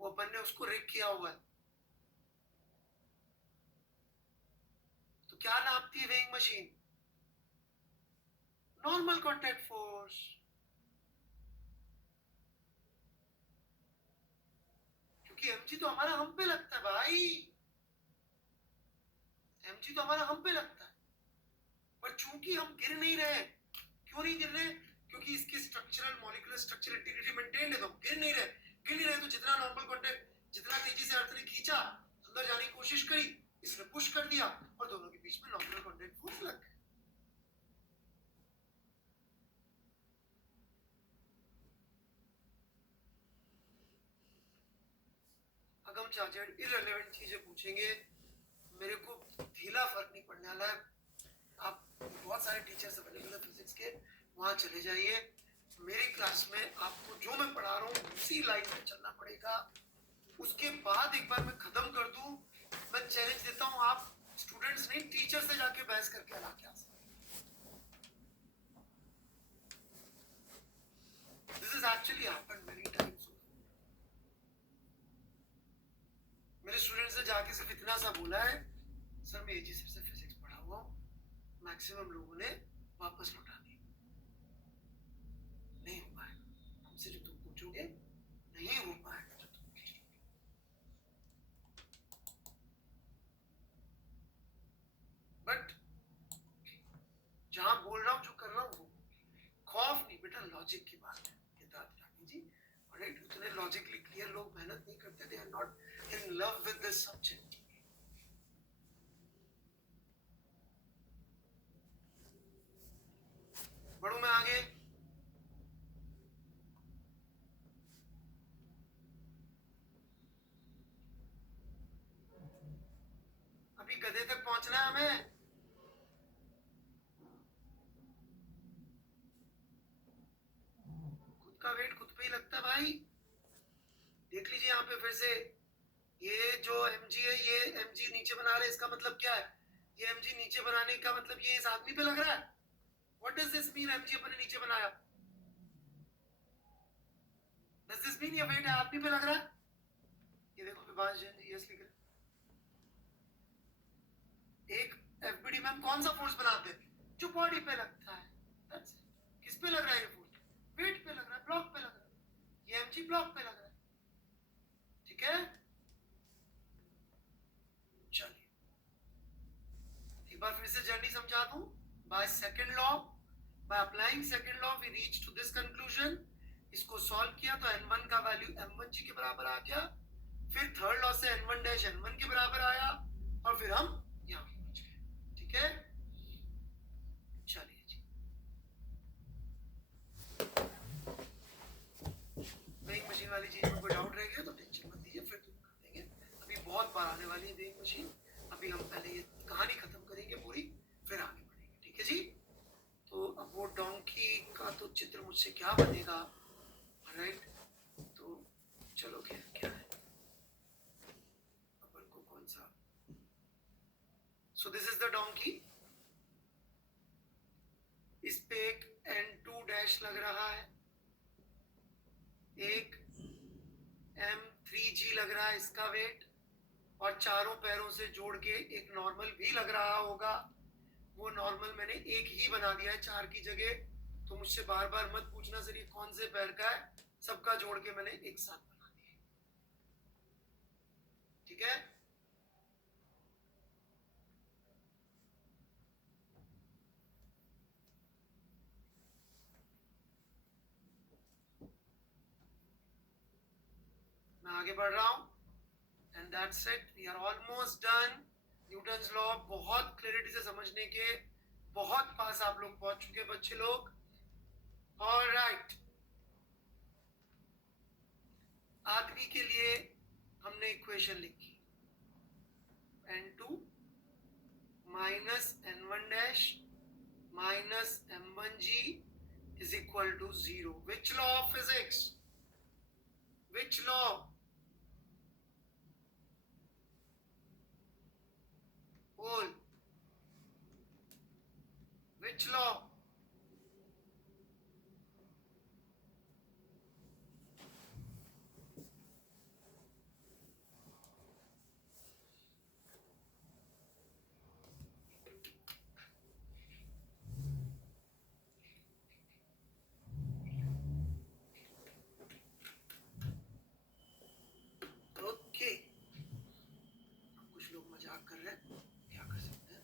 वो अपन ने उसको रिग किया हुआ है। तो क्या नापती है weighing machine? Normal contact force. क्योंकि एमजी तो हमारा हम पे लगता है भाई, एमजी तो हमारा हम पे लगता है, पर चूंकि हम गिर नहीं रहे। क्यों नहीं गिर रहे? क्योंकि इसकी structural molecular structural integrity maintain है, तो गिर नहीं रहे। गिर नहीं रहे तो जितना नॉर्मल कांटेक्ट जितना तेजी से अर्थ ने खींचा, अंदर जाने की कोशिश करी, इसने पुश कर दिया और दोनों के बीच में नॉमिनल कॉन्टैक्ट फोर्स लग गए। अगम चार्जर इररिलेवेंट चीजें पूछेंगे, मेरे को ढीला फर्क नहीं पड़ने वाला है। आप बहुत सारे टीचर्स अवेलेबल है फिजिक्स के, वहां चले जाइए। मेरी क्लास में आपको जो मैं पढ़ा रहा हूँ उसी लाइन में चलना पड़ेगा। उसके बाद एक बार मैं खत्म कर दूं, मैं चैलेंज देता हूँ, आप स्टूडेंट्स नहीं टीचर से जाके बहस करके आना क्या। This has actually happened many times. मेरे स्टूडेंट्स ने जाके सिर्फ इतना सा बोला है, सर मैं एजी सर से फिजिक्स पढ़ा हुआ हूँ, मैक्सिमम लोगों ने वापस लौटा दी। नहीं हो पाएगा हमसे, जो तुम पूछोगे नहीं हो पाएगा जो तुम पूछोगे। बट जहां बोल रहा हूं, जो कर रहा हूं, वो खौफ नहीं बेटा, लॉजिक की बात है जी। राइट, उतने लॉजिकली क्लियर लोग मेहनत नहीं करते, they are not in love with this subject. बढ़ू मैं आगे। अभी गधे तक पहुंचना है हमें। खुद का वेट खुद पे ही लगता है भाई। देख लीजिए यहाँ पे फिर से, ये जो mg है, ये mg नीचे बना रहे, इसका मतलब क्या है? ये mg नीचे बनाने का मतलब ये इस आदमी पे लग रहा है। What does this mean? mg अपने नीचे बनाया, does this mean ये वेट है आदमी पे लग रहा है? ये देखो विभाष जैन जी यस लिख रहे, एक एफबीडी में हम कौन सा फोर्स बनाते हैं? जो बॉडी पे लगता है। That's it. किस पे लग रहा है ये फोर्स? वेट पे लग रहा है, ब्लॉक पे लग रहा है, ये mg ब्लॉक पे लग रहा है। ठीक है, चलिए एक बार फिर से जर्नी समझा दूं। By second law, by applying second law we reach to this conclusion. इसको सॉल्व किया तो n1 का वैल्यू m1g के बराबर आ गया, फिर थर्ड लॉ से n1 डैश n1 के बराबर आया, और फिर हम यहां पहुंच गए। ठीक है, चलिए जी। वेइंग मशीन वाली चीज में कोई डाउट रह गया तो टेंशन मत लीजिए, फिर तुम कर देंगे। अभी बहुत बार आने वाली है वेइंग मशीन। अभी हम पहले ये कहानी खत्म करेंगे पूरी, फिर आगे बढ़ेंगे। ठीक है जी। तो अब वो डोंकी का तो चित्र मुझसे क्या बनेगा, राइट? तो चलो क्या है अपन को कौन सा, so this is the donkey. इस पे एक n2 डैश लग रहा है, एक m3g लग रहा है इसका वेट, और चारों पैरों से जोड़ के एक नॉर्मल भी लग रहा होगा। वो नॉर्मल मैंने एक ही बना दिया है 4 की जगह, तो मुझसे बार बार मत पूछना सर ये कौन से पैर का है, सबका जोड़ के मैंने एक साथ बना दिया। ठीक है, मैं आगे बढ़ रहा हूं, and that's it, we are almost done. Newton's law बहुत क्लैरिटी से समझने के बहुत पास आप लोग पहुंच चुके बच्चे लोग। ऑलराइट, आदमी के लिए हमने इक्वेशन लिखी, n2 minus n1 dash minus m1g is equal to 0. Which law of physics? Which law? Bool. Which law? Okay. कुछ लोग मजाक कर रहे हैं, क्या कर सकते हैं।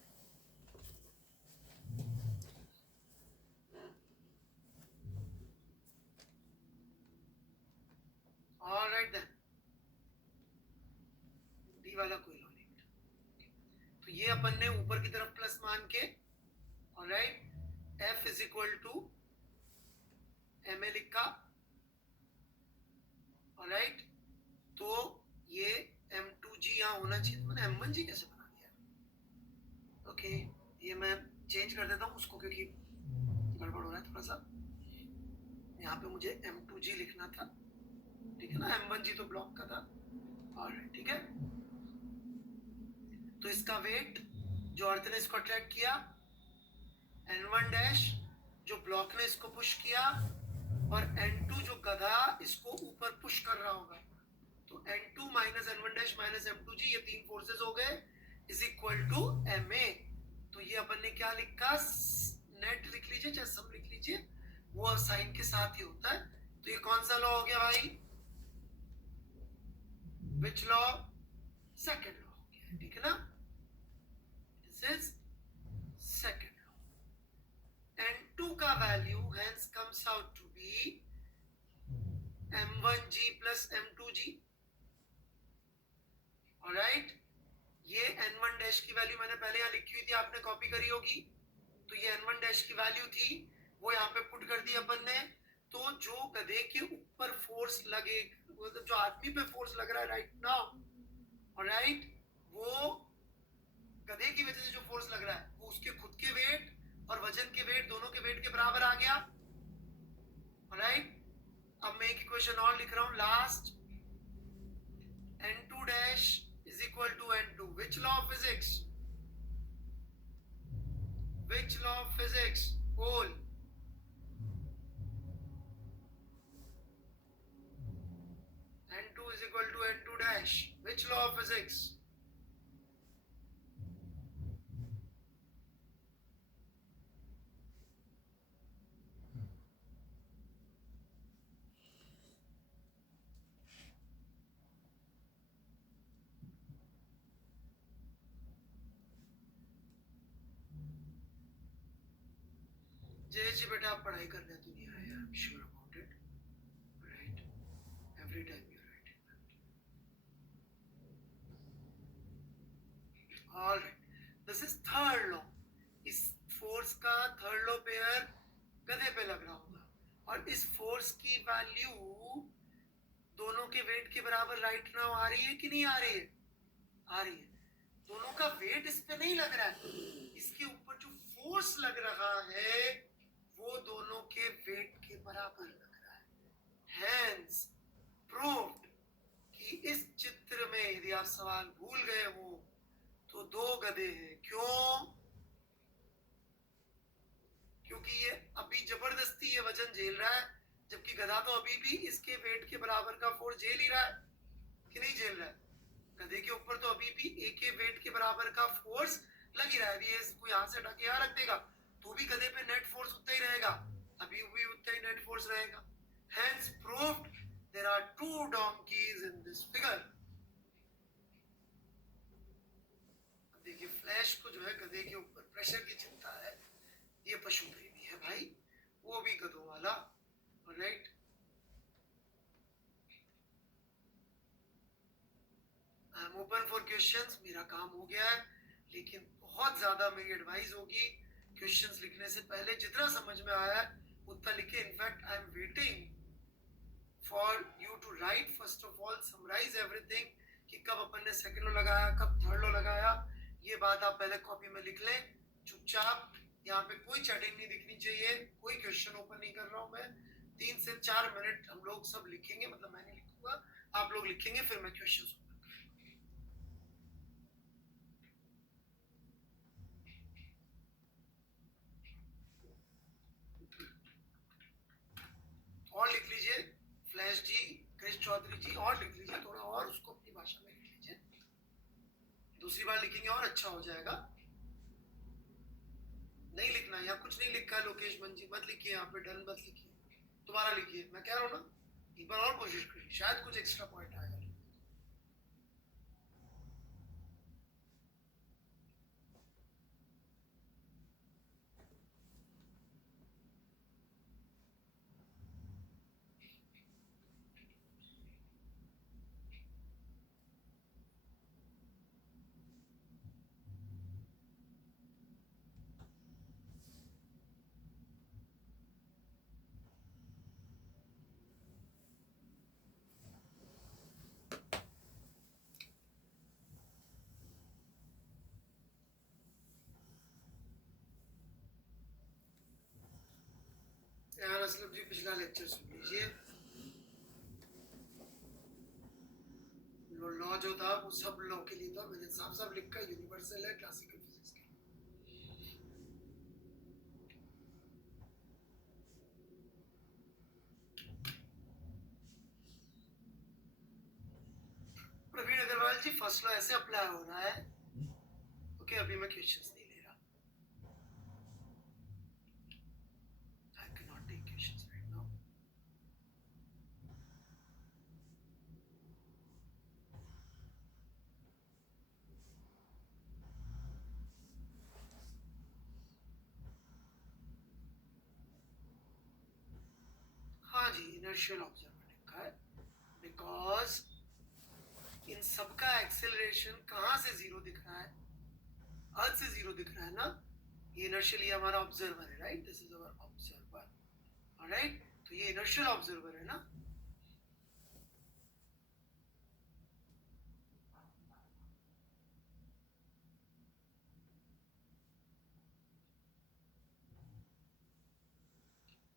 अपन ने ऊपर की तरफ प्लस मान के, alright, F is equal to MA लिखा, ऑलराइट। तो ये M2G यहाँ होना चाहिए, तो मैंने M1G कैसे बना दिया? ओके, ये मैं चेंज कर देता हूँ उसको क्योंकि गड़बड़ हो रहा है थोड़ा सा। यहाँ पे मुझे M2G लिखना था, ठीक है ना, M1G तो ब्लॉक का था, ऑलराइट, ठीक है। तो इसका वेट जो अर्थ ने इसको अट्रैक्ट किया, N1 डैश जो ब्लॉक ने इसको पुश किया, और N2 जो गधा इसको ऊपर पुश कर रहा होगा। तो N2 minus N1 dash minus M2G, ये तीन फोर्सेस हो गए, इज इक्वल टू MA। तो ये अपन ने क्या लिखा, नेट लिख लीजिए चाहे सम लिख लीजिए, वो साइन के साथ ही होता है। तो ये कौन सा लॉ हो गया भाई? Which law? सेकंड लॉ हो गया, ठीक है ना। This is second law. N2 का value hence comes out to be M1G plus M2G, alright. ये N1 डैश की वैल्यू मैंने पहले यहाँ लिखी हुई थी, आपने कॉपी करी होगी। तो ये N1 डैश की वैल्यू थी, वो यहाँ पे पुट कर दी अपन ने। तो जो गधे के ऊपर फोर्स लगे, जो आदमी पे फोर्स लग रहा है राइट नाउ, ऑलराइट, वो गधे की वजह से जो फोर्स लग रहा है वो उसके खुद के वेट और वजन के वेट, दोनों के वेट के बराबर आ गया, ऑलराइट। अब मैं एक इक्वेशन और लिख रहा हूं, last, N2 dash is equal to N2. Which law of physics? Which law of physics? Whole. N2 is equal to N2 dash. Which law of physics? जय जी बेटा, आप पढ़ाई करने तो नहीं आए, I am sure about it, right, every time you right it. Alright, this is third law. इस force का थर्ड लॉ पेयर गधे पे लग रहा होगा, और इस फोर्स की वैल्यू दोनों के वेट के बराबर राइट नाउ आ रही है कि नहीं आ रही है? आ रही है। दोनों का वेट इस पे नहीं लग रहा है, इसके ऊपर जो फोर्स लग रहा है वो दोनों के वेट के बराबर लग रहा है। हैंस प्रूव्ड कि इस चित्र में यदि आप सवाल भूल गए हो तो दो गधे हैं। क्यों? क्योंकि ये अभी जबरदस्ती ये वजन झेल रहा है, जबकि गधा तो अभी भी इसके वेट के बराबर का फोर्स झेल ही रहा है कि नहीं झेल रहा है? गधे के ऊपर तो अभी भी एक के वेट के बराबर का फोर्स लग ही रहा है। ये इसको यहाँ से हटा के यहाँ रख देगा तो भी गधे पे नेट फोर्स उतना ही रहेगा, अभी भी उतना ही नेट फोर्स रहेगा। Hence proved there are two donkeys in this figure. देखिए, फ्लैश को जो है गधे के ऊपर प्रेशर की चिंता है, ये पशु प्रेमी है भाई, वो भी गधों वाला, right. I am open for questions, मेरा काम हो गया है, लेकिन बहुत ज्यादा मेरी एडवाइस होगी क्वेश्चंस लिखने से पहले जितना समझ में आया है उतना लिखे। In fact I am waiting for you to write, first of all summarise everything, कि कब अपन ने सेकंड लो लगाया, कब थर्ड लो लगाया, ये बात आप पहले कॉपी में लिख लें चुपचाप। यहाँ पे कोई चैटिंग नहीं दिखनी चाहिए, कोई क्वेश्चन ओपन नहीं कर रहा हूँ मैं। 3 से 4 मिनट हम लोग सब लिखेंगे, मतलब मैं नहीं लिखूंगा, आप लोग लिखेंगे, फिर मैं क्वेश्चन और लिख लीजिए। फ्लैश जी, क्रिश चौधरी जी, और लिख लीजिए थोड़ा, और उसको अपनी भाषा में लिख लीजिए, दूसरी बार लिखेंगे और अच्छा हो जाएगा। नहीं लिखना, यहाँ कुछ नहीं लिखा है लोकेश मन जी, मत लिखिए, यहाँ पे डन मत लिखिए, दोबारा लिखिए। मैं कह रहा हूँ ना, एक बार और कोशिश करिए, शायद कुछ एक्स्ट्रा पॉइंट आएगा। असलम जी पिछला लेक्चर सुन लीजिए। लॉ जो था वो सब लॉ के लिए था, मैंने साफ साफ लिखा यूनिवर्सल है क्लासिकल फिजिक्स के। प्रवीण अग्रवाल जी फर्स्ट लॉ ऐसे अप्लाई हो रहा है। ओके, अभी मैं क्वेश्चंस नहीं ले रहा। I can not take questions right now. हाँ जी, इनर्शियल ऑब्जर्वर लिखा है बिकॉज इन सबका एक्सेलरेशन कहाँ से जीरो दिख रहा है? अर्थ से जीरो दिख रहा है ना। ये इनर्शियल हमारा ऑब्जर्वर है, right? This is our observer, alright. तो ये इनर्शियल ऑब्जर्वर है ना।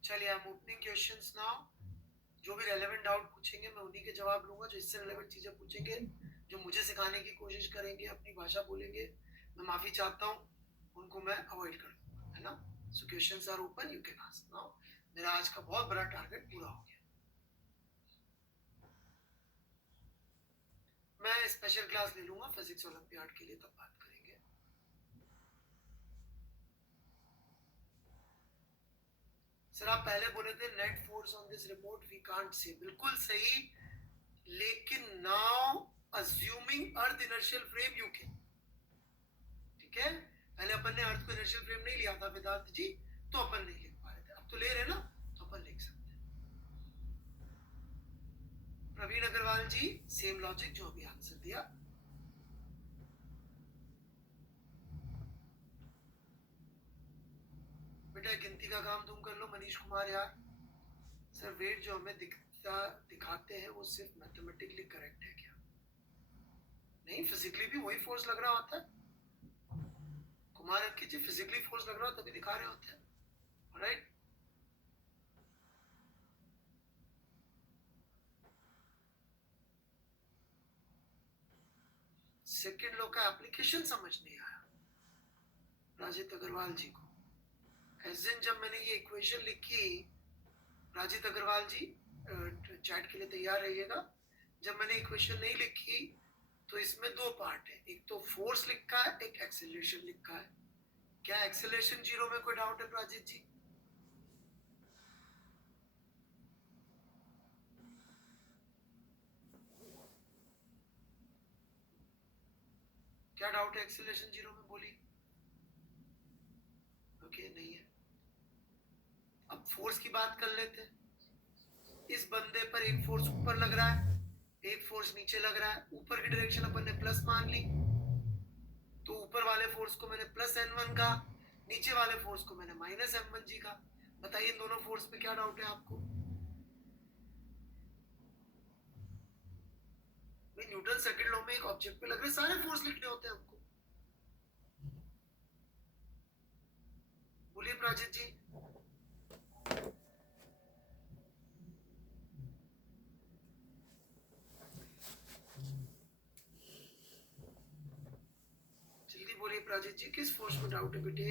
चलिए, I am opening questions now. जो भी रेलेवेंट डाउट पूछेंगे मैं उन्हीं के जवाब लूंगा। जो इससे रेलेवेंट चीजें पूछेंगे, जो मुझे सिखाने की कोशिश करेंगे, अपनी भाषा बोलेंगे, मैं माफी चाहता हूँ, उनको मैं अवॉइड कर दूंगा, है ना। So questions are open, you can ask now. मेरा आज का बहुत बड़ा टारगेट पूरा हो गया। मैं स्पेशल क्लास ले लूंगा फिजिक्स ओलंपियाड के लिए, तब बात करेंगे। सर आप पहले बोले थे net force on this remote we can't see, बिल्कुल सही, लेकिन now assuming earth inertial frame you can. ठीक है, पहले अपन ने अर्थ को इनर्शियल फ्रेम नहीं लिया था वेदांत जी, तो अपन नहीं लिख पा रहे थे। अब तो ले रहे ना, तो अपन लिख सकते हैं। प्रवीण अग्रवाल जी सेम लॉजिक जो अभी आंसर दिया। बेटा गिनती का काम तुम कर लो मनीष कुमार यार। सर वेट जो हमें दिखाते हैं वो सिर्फ मैथमेटिकली करेक्ट है क्या? नहीं, फिजिकली भी वही फोर्स लग रहा होता है। कुमार अंकित जी फिजिकली फोर्स लग रहा तभी दिखा रहे होते हैं, राइट? सेकेंड लॉ का एप्लीकेशन समझ नहीं आया राजित अग्रवाल जी को। एज इन जब मैंने ये इक्वेशन लिखी, राजित अग्रवाल जी चैट के लिए तैयार रहिएगा। जब मैंने इक्वेशन नहीं लिखी तो इसमें दो पार्ट है, एक तो फोर्स लिखा है, एक एक्सेलरेशन लिखा है। क्या एक्सेलरेशन जीरो में कोई डाउट है राजित जी? क्या डाउट है एक्सेलरेशन जीरो में? बोलिए। ओके, नहीं है। अब फोर्स की बात कर लेते हैं। इस बंदे पर एक फोर्स ऊपर लग रहा है, एक फोर्स नीचे लग रहा है। ऊपर की डायरेक्शन अपन ने प्लस मान ली, तो ऊपर वाले फोर्स को मैंने प्लस n1 का, नीचे वाले फोर्स को मैंने माइनस m1 जी का। बताइए इन दोनों फोर्स पे क्या डाउट है आपको? न्यूटन सेकंड लॉ में एक ऑब्जेक्ट पे लग रहे सारे फोर्स लिखने होते हैं हमको। बोलिए प्राजित जी। जल्दी बोलिए प्राजित जी, किस फोर्स में डाउट है बेटे?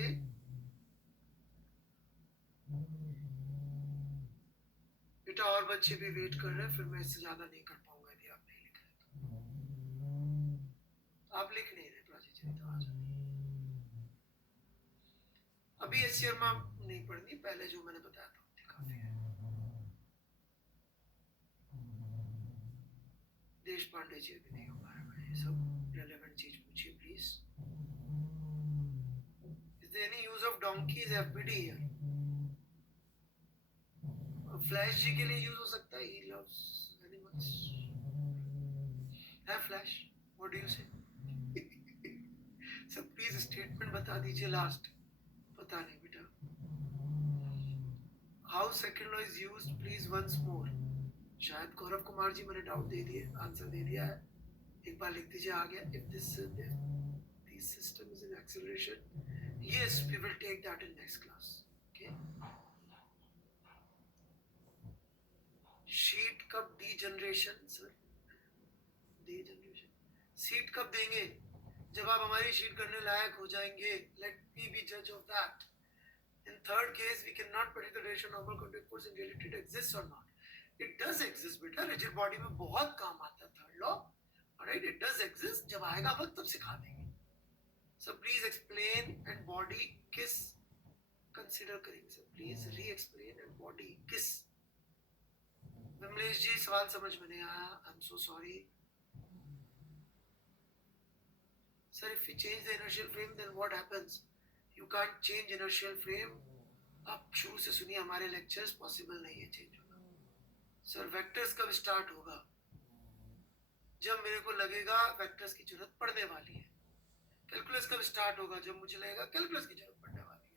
बेटा और बच्चे भी वेट कर रहे हैं, फिर मैं इससे ज्यादा नहीं कर पाऊंगा यदि आप नहीं लिख रहे तो। आप लिख नहीं रहे प्राजित जी, तो आ जाए। अभी एस शर्मा नहीं पढ़नी, पहले जो मैंने बताया था काफी है। देश पांडे जी अभी नहीं हो पा रहा है। सब रेलेवेंट चीज पूछिए please. Is there any use of donkeys FBD here? Flash ji के लिए यूज हो सकता है, he loves animals. है flash? What do you say? सब प्लीज स्टेटमेंट बता दीजिए लास्ट। पता नहीं बेटा। How second law is used please once more. शायद गौरव कुमार जी मैंने डाउट दे दिए, आंसर दे दिया है, एक बार लिख दीजिए। आ गया। If this system is in acceleration, yes we will take that in next class. Okay, sheet कब डीजनरेशन सर, डीजनरेशन सीट कब देंगे? जब आप हमारी शीट करने लायक हो जाएंगे. लेट मी बी जज of that. In third case, we cannot predict the duration of normal contact force in reality. It exists or not? It does exist, बेटा. rigid body में बहुत काम आता है third law. Alright, it does exist. जब आएगा वक्त तब सिखा देंगे. So please explain and body kiss consider करेंगे sir. Please re-explain and body kiss. Vimlesh जी सवाल समझ में नहीं आया. I'm so sorry. Sir, if we change the inertial frame, then what happens? You can't change inertial frame. आप शुरू से सुनिए हमारे लेक्चर्स. पॉसिबल नहीं है चेंज होना. सर वेक्टर्स कब स्टार्ट होगा? जब मेरे को लगेगा वेक्टर्स की जरूरत पड़ने वाली है. कैलकुलस कब स्टार्ट होगा? जब मुझे लगेगा कैलकुलस की जरूरत पड़ने वाली है.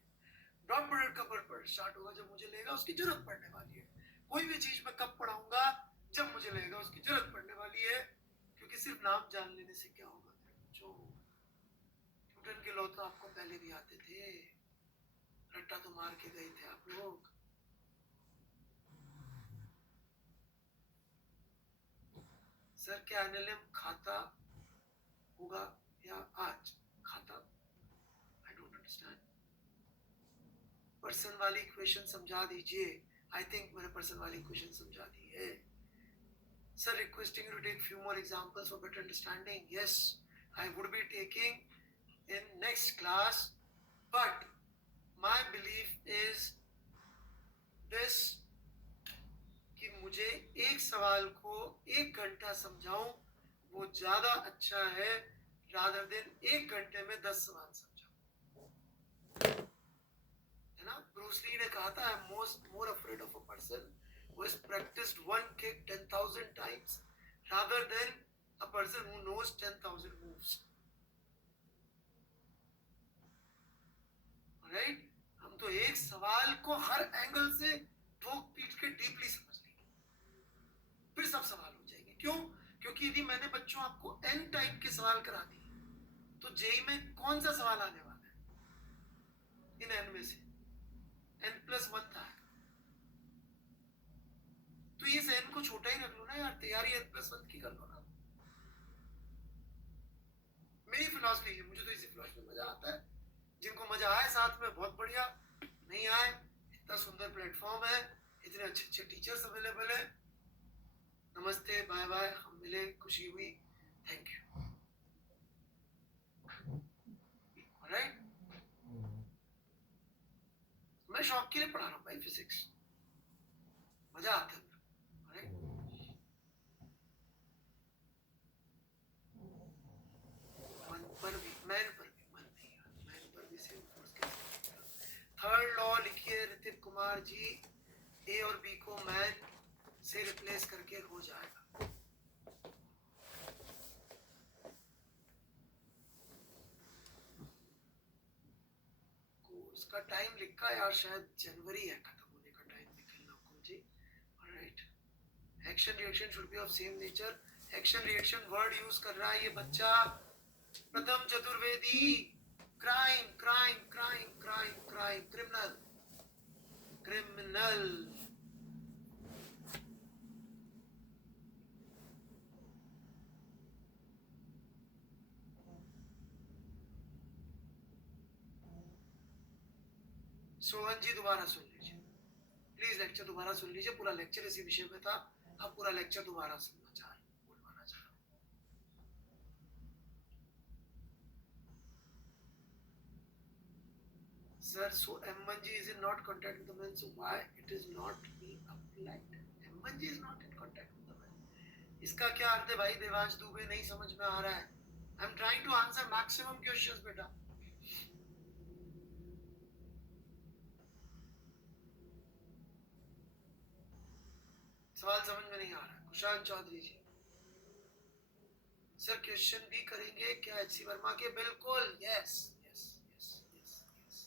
डॉट प्रोडक्ट कब स्टार्ट होगा? जब मुझे लगेगा उसकी जरूरत पड़ने वाली है. कोई भी चीज मैं कब पढ़ाऊंगा? जब मुझे लगेगा उसकी जरूरत पड़ने वाली है. क्योंकि सिर्फ नाम जान लेने से क्या होगा? जो न्यूटन के लॉ तो आपको पहले भी आते थे. रट्टा तो मार के गए थे आप लोग. सर क्या एनएलएम खाता होगा या आज खाता? I don't understand. पर्सन वाली इक्वेशन समझा दीजिए. आई थिंक मैंने पर्सन वाली इक्वेशन समझा दी है. Sir requesting you to take few more examples for better understanding. Yes, I would be taking in next class, but my belief is this कि मुझे एक सवाल को 1 घंटा समझाऊं वो ज्यादा अच्छा है rather than 1 घंटे में 10 सवाल समझाऊं. है ना? ब्रूस ली ने कहा था I am more afraid of a person who has practiced one kick 10,000 times rather than a person who knows 10,000 moves. Right? हम तो एक सवाल को हर एंगल से ठोक पीट के डीपली समझ लेंगे, फिर सब सवाल हो जाएंगे. क्यों? क्योंकि यदि मैंने बच्चों आपको एन टाइप के सवाल करा दिए तो जेई में कौन सा सवाल आने वाला है इन एन में से? n+1 था. तो इस एन को छोटा ही रख लो ना यार. तैयारी n+1 की कर लो ना. मेरी फिलॉसफी है. मुझे तो इसी फिलॉसफी में मजा आता है. जिनको मजा आए साथ में बहुत बढ़िया, नहीं आए इतना सुंदर प्लेटफॉर्म है, इतने अच्छे अच्छे टीचर्स अवेलेबल है. नमस्ते, बाय बाय. हम मिले, खुशी हुई. Thank you. ऑलराइट, मैं शौक के लिए पढ़ा रहा हूँ भाई फिजिक्स. मजा आता है. मन पर भी, मैन पर भी मन नहीं है. मैन पर भी सेम फोर्स कैसे? थर्ड लॉ लिखिए ऋतिक कुमार जी. ए और बी को मैन से रिप्लेस करके हो जाएगा. कोर्स का टाइम लिखा यार, शायद जनवरी है खत्म होने का टाइम. निकलना को जी. Alright, action reaction should be of same nature. Action reaction word use कर रहा है ये बच्चा. Pratham Chaturvedi. Crime crime crime crime crime. Criminal criminal. Sohan ji दोबारा सुन लीजिए प्लीज. लेक्चर दोबारा सुन लीजिए. पूरा लेक्चर इसी विषय में था. अब पूरा लेक्चर दोबारा सुनना चाह रहे, बोलवाना चाह रहा. Sir, so M1G is in not contact with the man. So why it is not being applied? M1G is not in contact with the man. इसका क्या अर्थ है भाई? देवांश दुबे नहीं समझ में आ रहा है. I am trying to answer maximum questions बेटा. सवाल समझ में नहीं आ रहा है. कुशाल चौधरी जी. सर क्वेश्चन भी करेंगे क्या एचसी वर्मा के? बिल्कुल. Yes yes yes yes yes.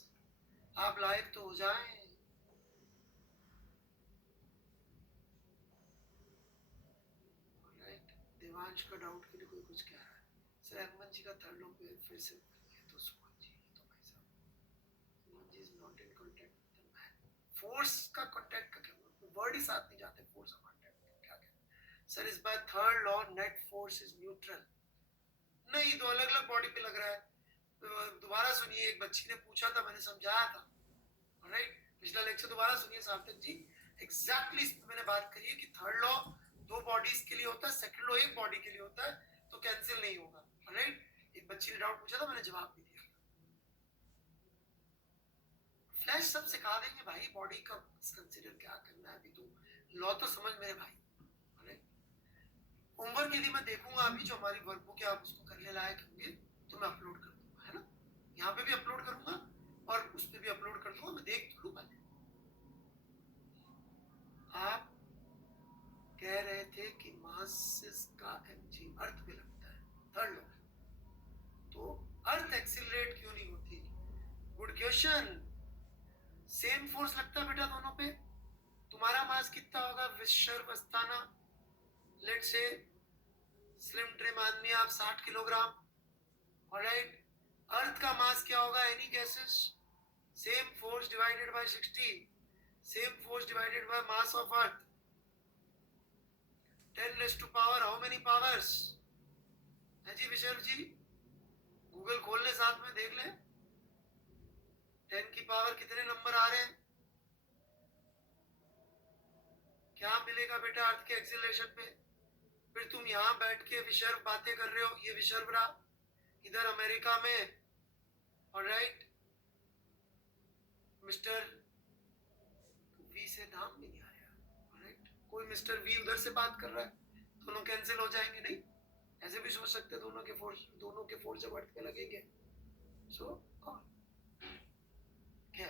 आप लायक तो हो जाएं. राइट. देवांश का डाउट के लिए कोई कुछ कह रहा है. सर एमन जी का थर्ड लॉ पे फिर से तो सुमन जी, तो भाई साहब Suman ji is not in contact with the man. Force का कांटेक्ट का क्या वर्ड ही साथ नहीं जाते. फोर्स और कांटेक्ट. सर इस बार third law net force is neutral. नहीं, दो अलग अलग बॉडी पे लग रहा है। दोबारा सुनिए, एक बच्ची ने पूछा था, मैंने समझाया था, राइट? पिछला लेक्चर दोबारा सुनिए सार्थक जी, एग्जैक्टली इस पे मैंने बात करी है कि थर्ड लॉ दो बॉडीज के लिए होता है, सेकंड लॉ एक बॉडी के लिए होता है, तो कैंसिल नहीं होगा, राइट? एक बच्ची ने डाउट पूछा था, मैंने जवाब भी दिया। फ्लैश सब सिखा देंगे भाई, बॉडी का कंसीडर क्या करना है, अभी तो लॉ तो समझ मेरे भाई। होमवर्क यदि मैं देखूंगा अभी जो हमारी वर्कबुक है, आप उसको करने लायक होंगे तो मैं अपलोड कर दूंगा, है ना? यहाँ पे भी अपलोड करूंगा और उस पे भी अपलोड कर दूंगा, मैं देख तो लूँ पहले। आप कह रहे थे कि मास का mg अर्थ में लगता है, थर्ड लॉ, तो अर्थ एक्सिलरेट क्यों नहीं होती? Good question. सेम फोर्स लगता है बेटा दोनों पे। तुम्हारा मास कितना होगा विश्वस्ताना, लेट्स से स्लिम ट्रिम आदमी आप 60 किलोग्राम, ऑलराइट? अर्थ का मास क्या होगा? Any gases? Same force divided by 60, same force divided by mass of earth, 10 raised to power how many powers है जी विशर्व जी? गूगल खोल ले, साथ में देख ले 10 की पावर कितने नंबर आ रहे हैं। क्या मिलेगा बेटा अर्थ के एक्सीलरेशन पे? फिर तुम यहाँ बैठ के विशर्व बातें कर रहे हो, ये विशर्व रहा इधर अमेरिका में, ऑलराइट? मिस्टर वी से नाम भी नहीं आया, ऑलराइट? कोई मिस्टर वी उधर से बात कर रहा है, दोनों कैंसिल हो जाएंगे। नहीं, ऐसे भी सोच सकते, दोनों के फोर्स जब अर्थ पे लगेंगे। सो क्या,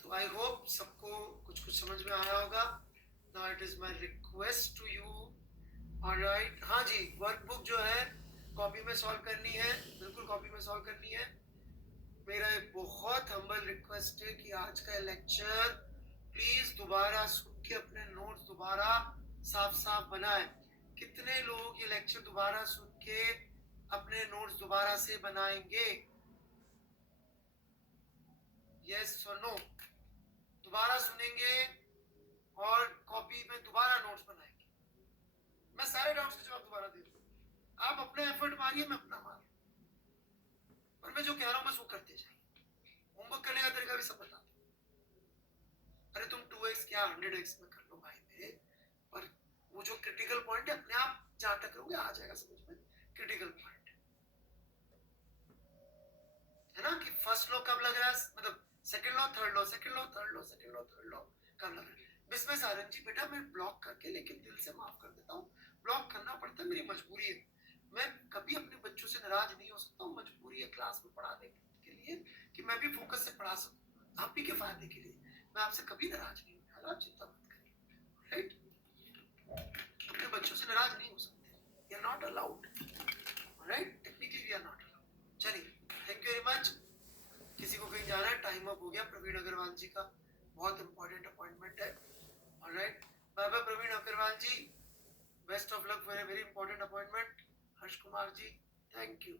तो आई होप सबको कुछ कुछ समझ में आया होगा। Now it is my request to you, alright? हाँ जी, वर्कबुक जो है कॉपी में सॉल्व करनी है, बिल्कुल कॉपी में सॉल्व करनी है। मेरा एक बहुत हम्बल रिक्वेस्ट है कि आज का लेक्चर प्लीज दोबारा सुन के अपने नोट्स दोबारा साफ साफ बनाएं। कितने लोग ये लेक्चर दोबारा सुन के अपने नोट्स दोबारा से बनाएंगे? यस और नो? दोबारा सुनेंगे और कॉपी में दोबारा नोट्स बनाएंगे। मैं सारे डाउट्स के जवाब दोबारा दे दूंगा, आप अपना एफर्ट मारिए, मैं अपना मार, और मैं जो कह रहा हूं बस वो करते जाइए। होमवर्क करने का तरीका भी सब बता दो। अरे तुम 2x क्या 100x में कर लो भाई मेरे, पर वो जो क्रिटिकल पॉइंट है अपने आप जहां तक करोगे आ जाएगा समझ में, क्रिटिकल पॉइंट है ना? कि फर्स्ट लॉ कब लग रहा है, मतलब second law third law, second law third law, second law third law कब लग रहा है। बिस्मिल सारंग जी बेटा मैं ब्लॉक करके लेकिन दिल से माफ कर देता हूँ, ब्लॉक करना पड़ता है, मेरी मजबूरी है। मैं कभी अपने बच्चों से नाराज नहीं हो सकता हूँ, मजबूरी है क्लास में पढ़ाने के लिए कि मैं भी फोकस से पढ़ा सकूँ आप ही के फायदे के लिए। मैं आपसे कभी नाराज नहीं हूँ, आप चिंता मत करिए, राइट? अपने बच्चों से नाराज नहीं हो सकते, we are not allowed, right? Technically we are not allowed. चलिए, थैंक यू वेरी मच। किसी को कहीं जाना है, टाइम अप हो गया। प्रवीण अग्रवाल जी का बहुत इंपॉर्टेंट अपॉइंटमेंट है, alright? Bye bye Praveen Agarwal ji, best of luck for a very important appointment. Harsh Kumar ji, thank you.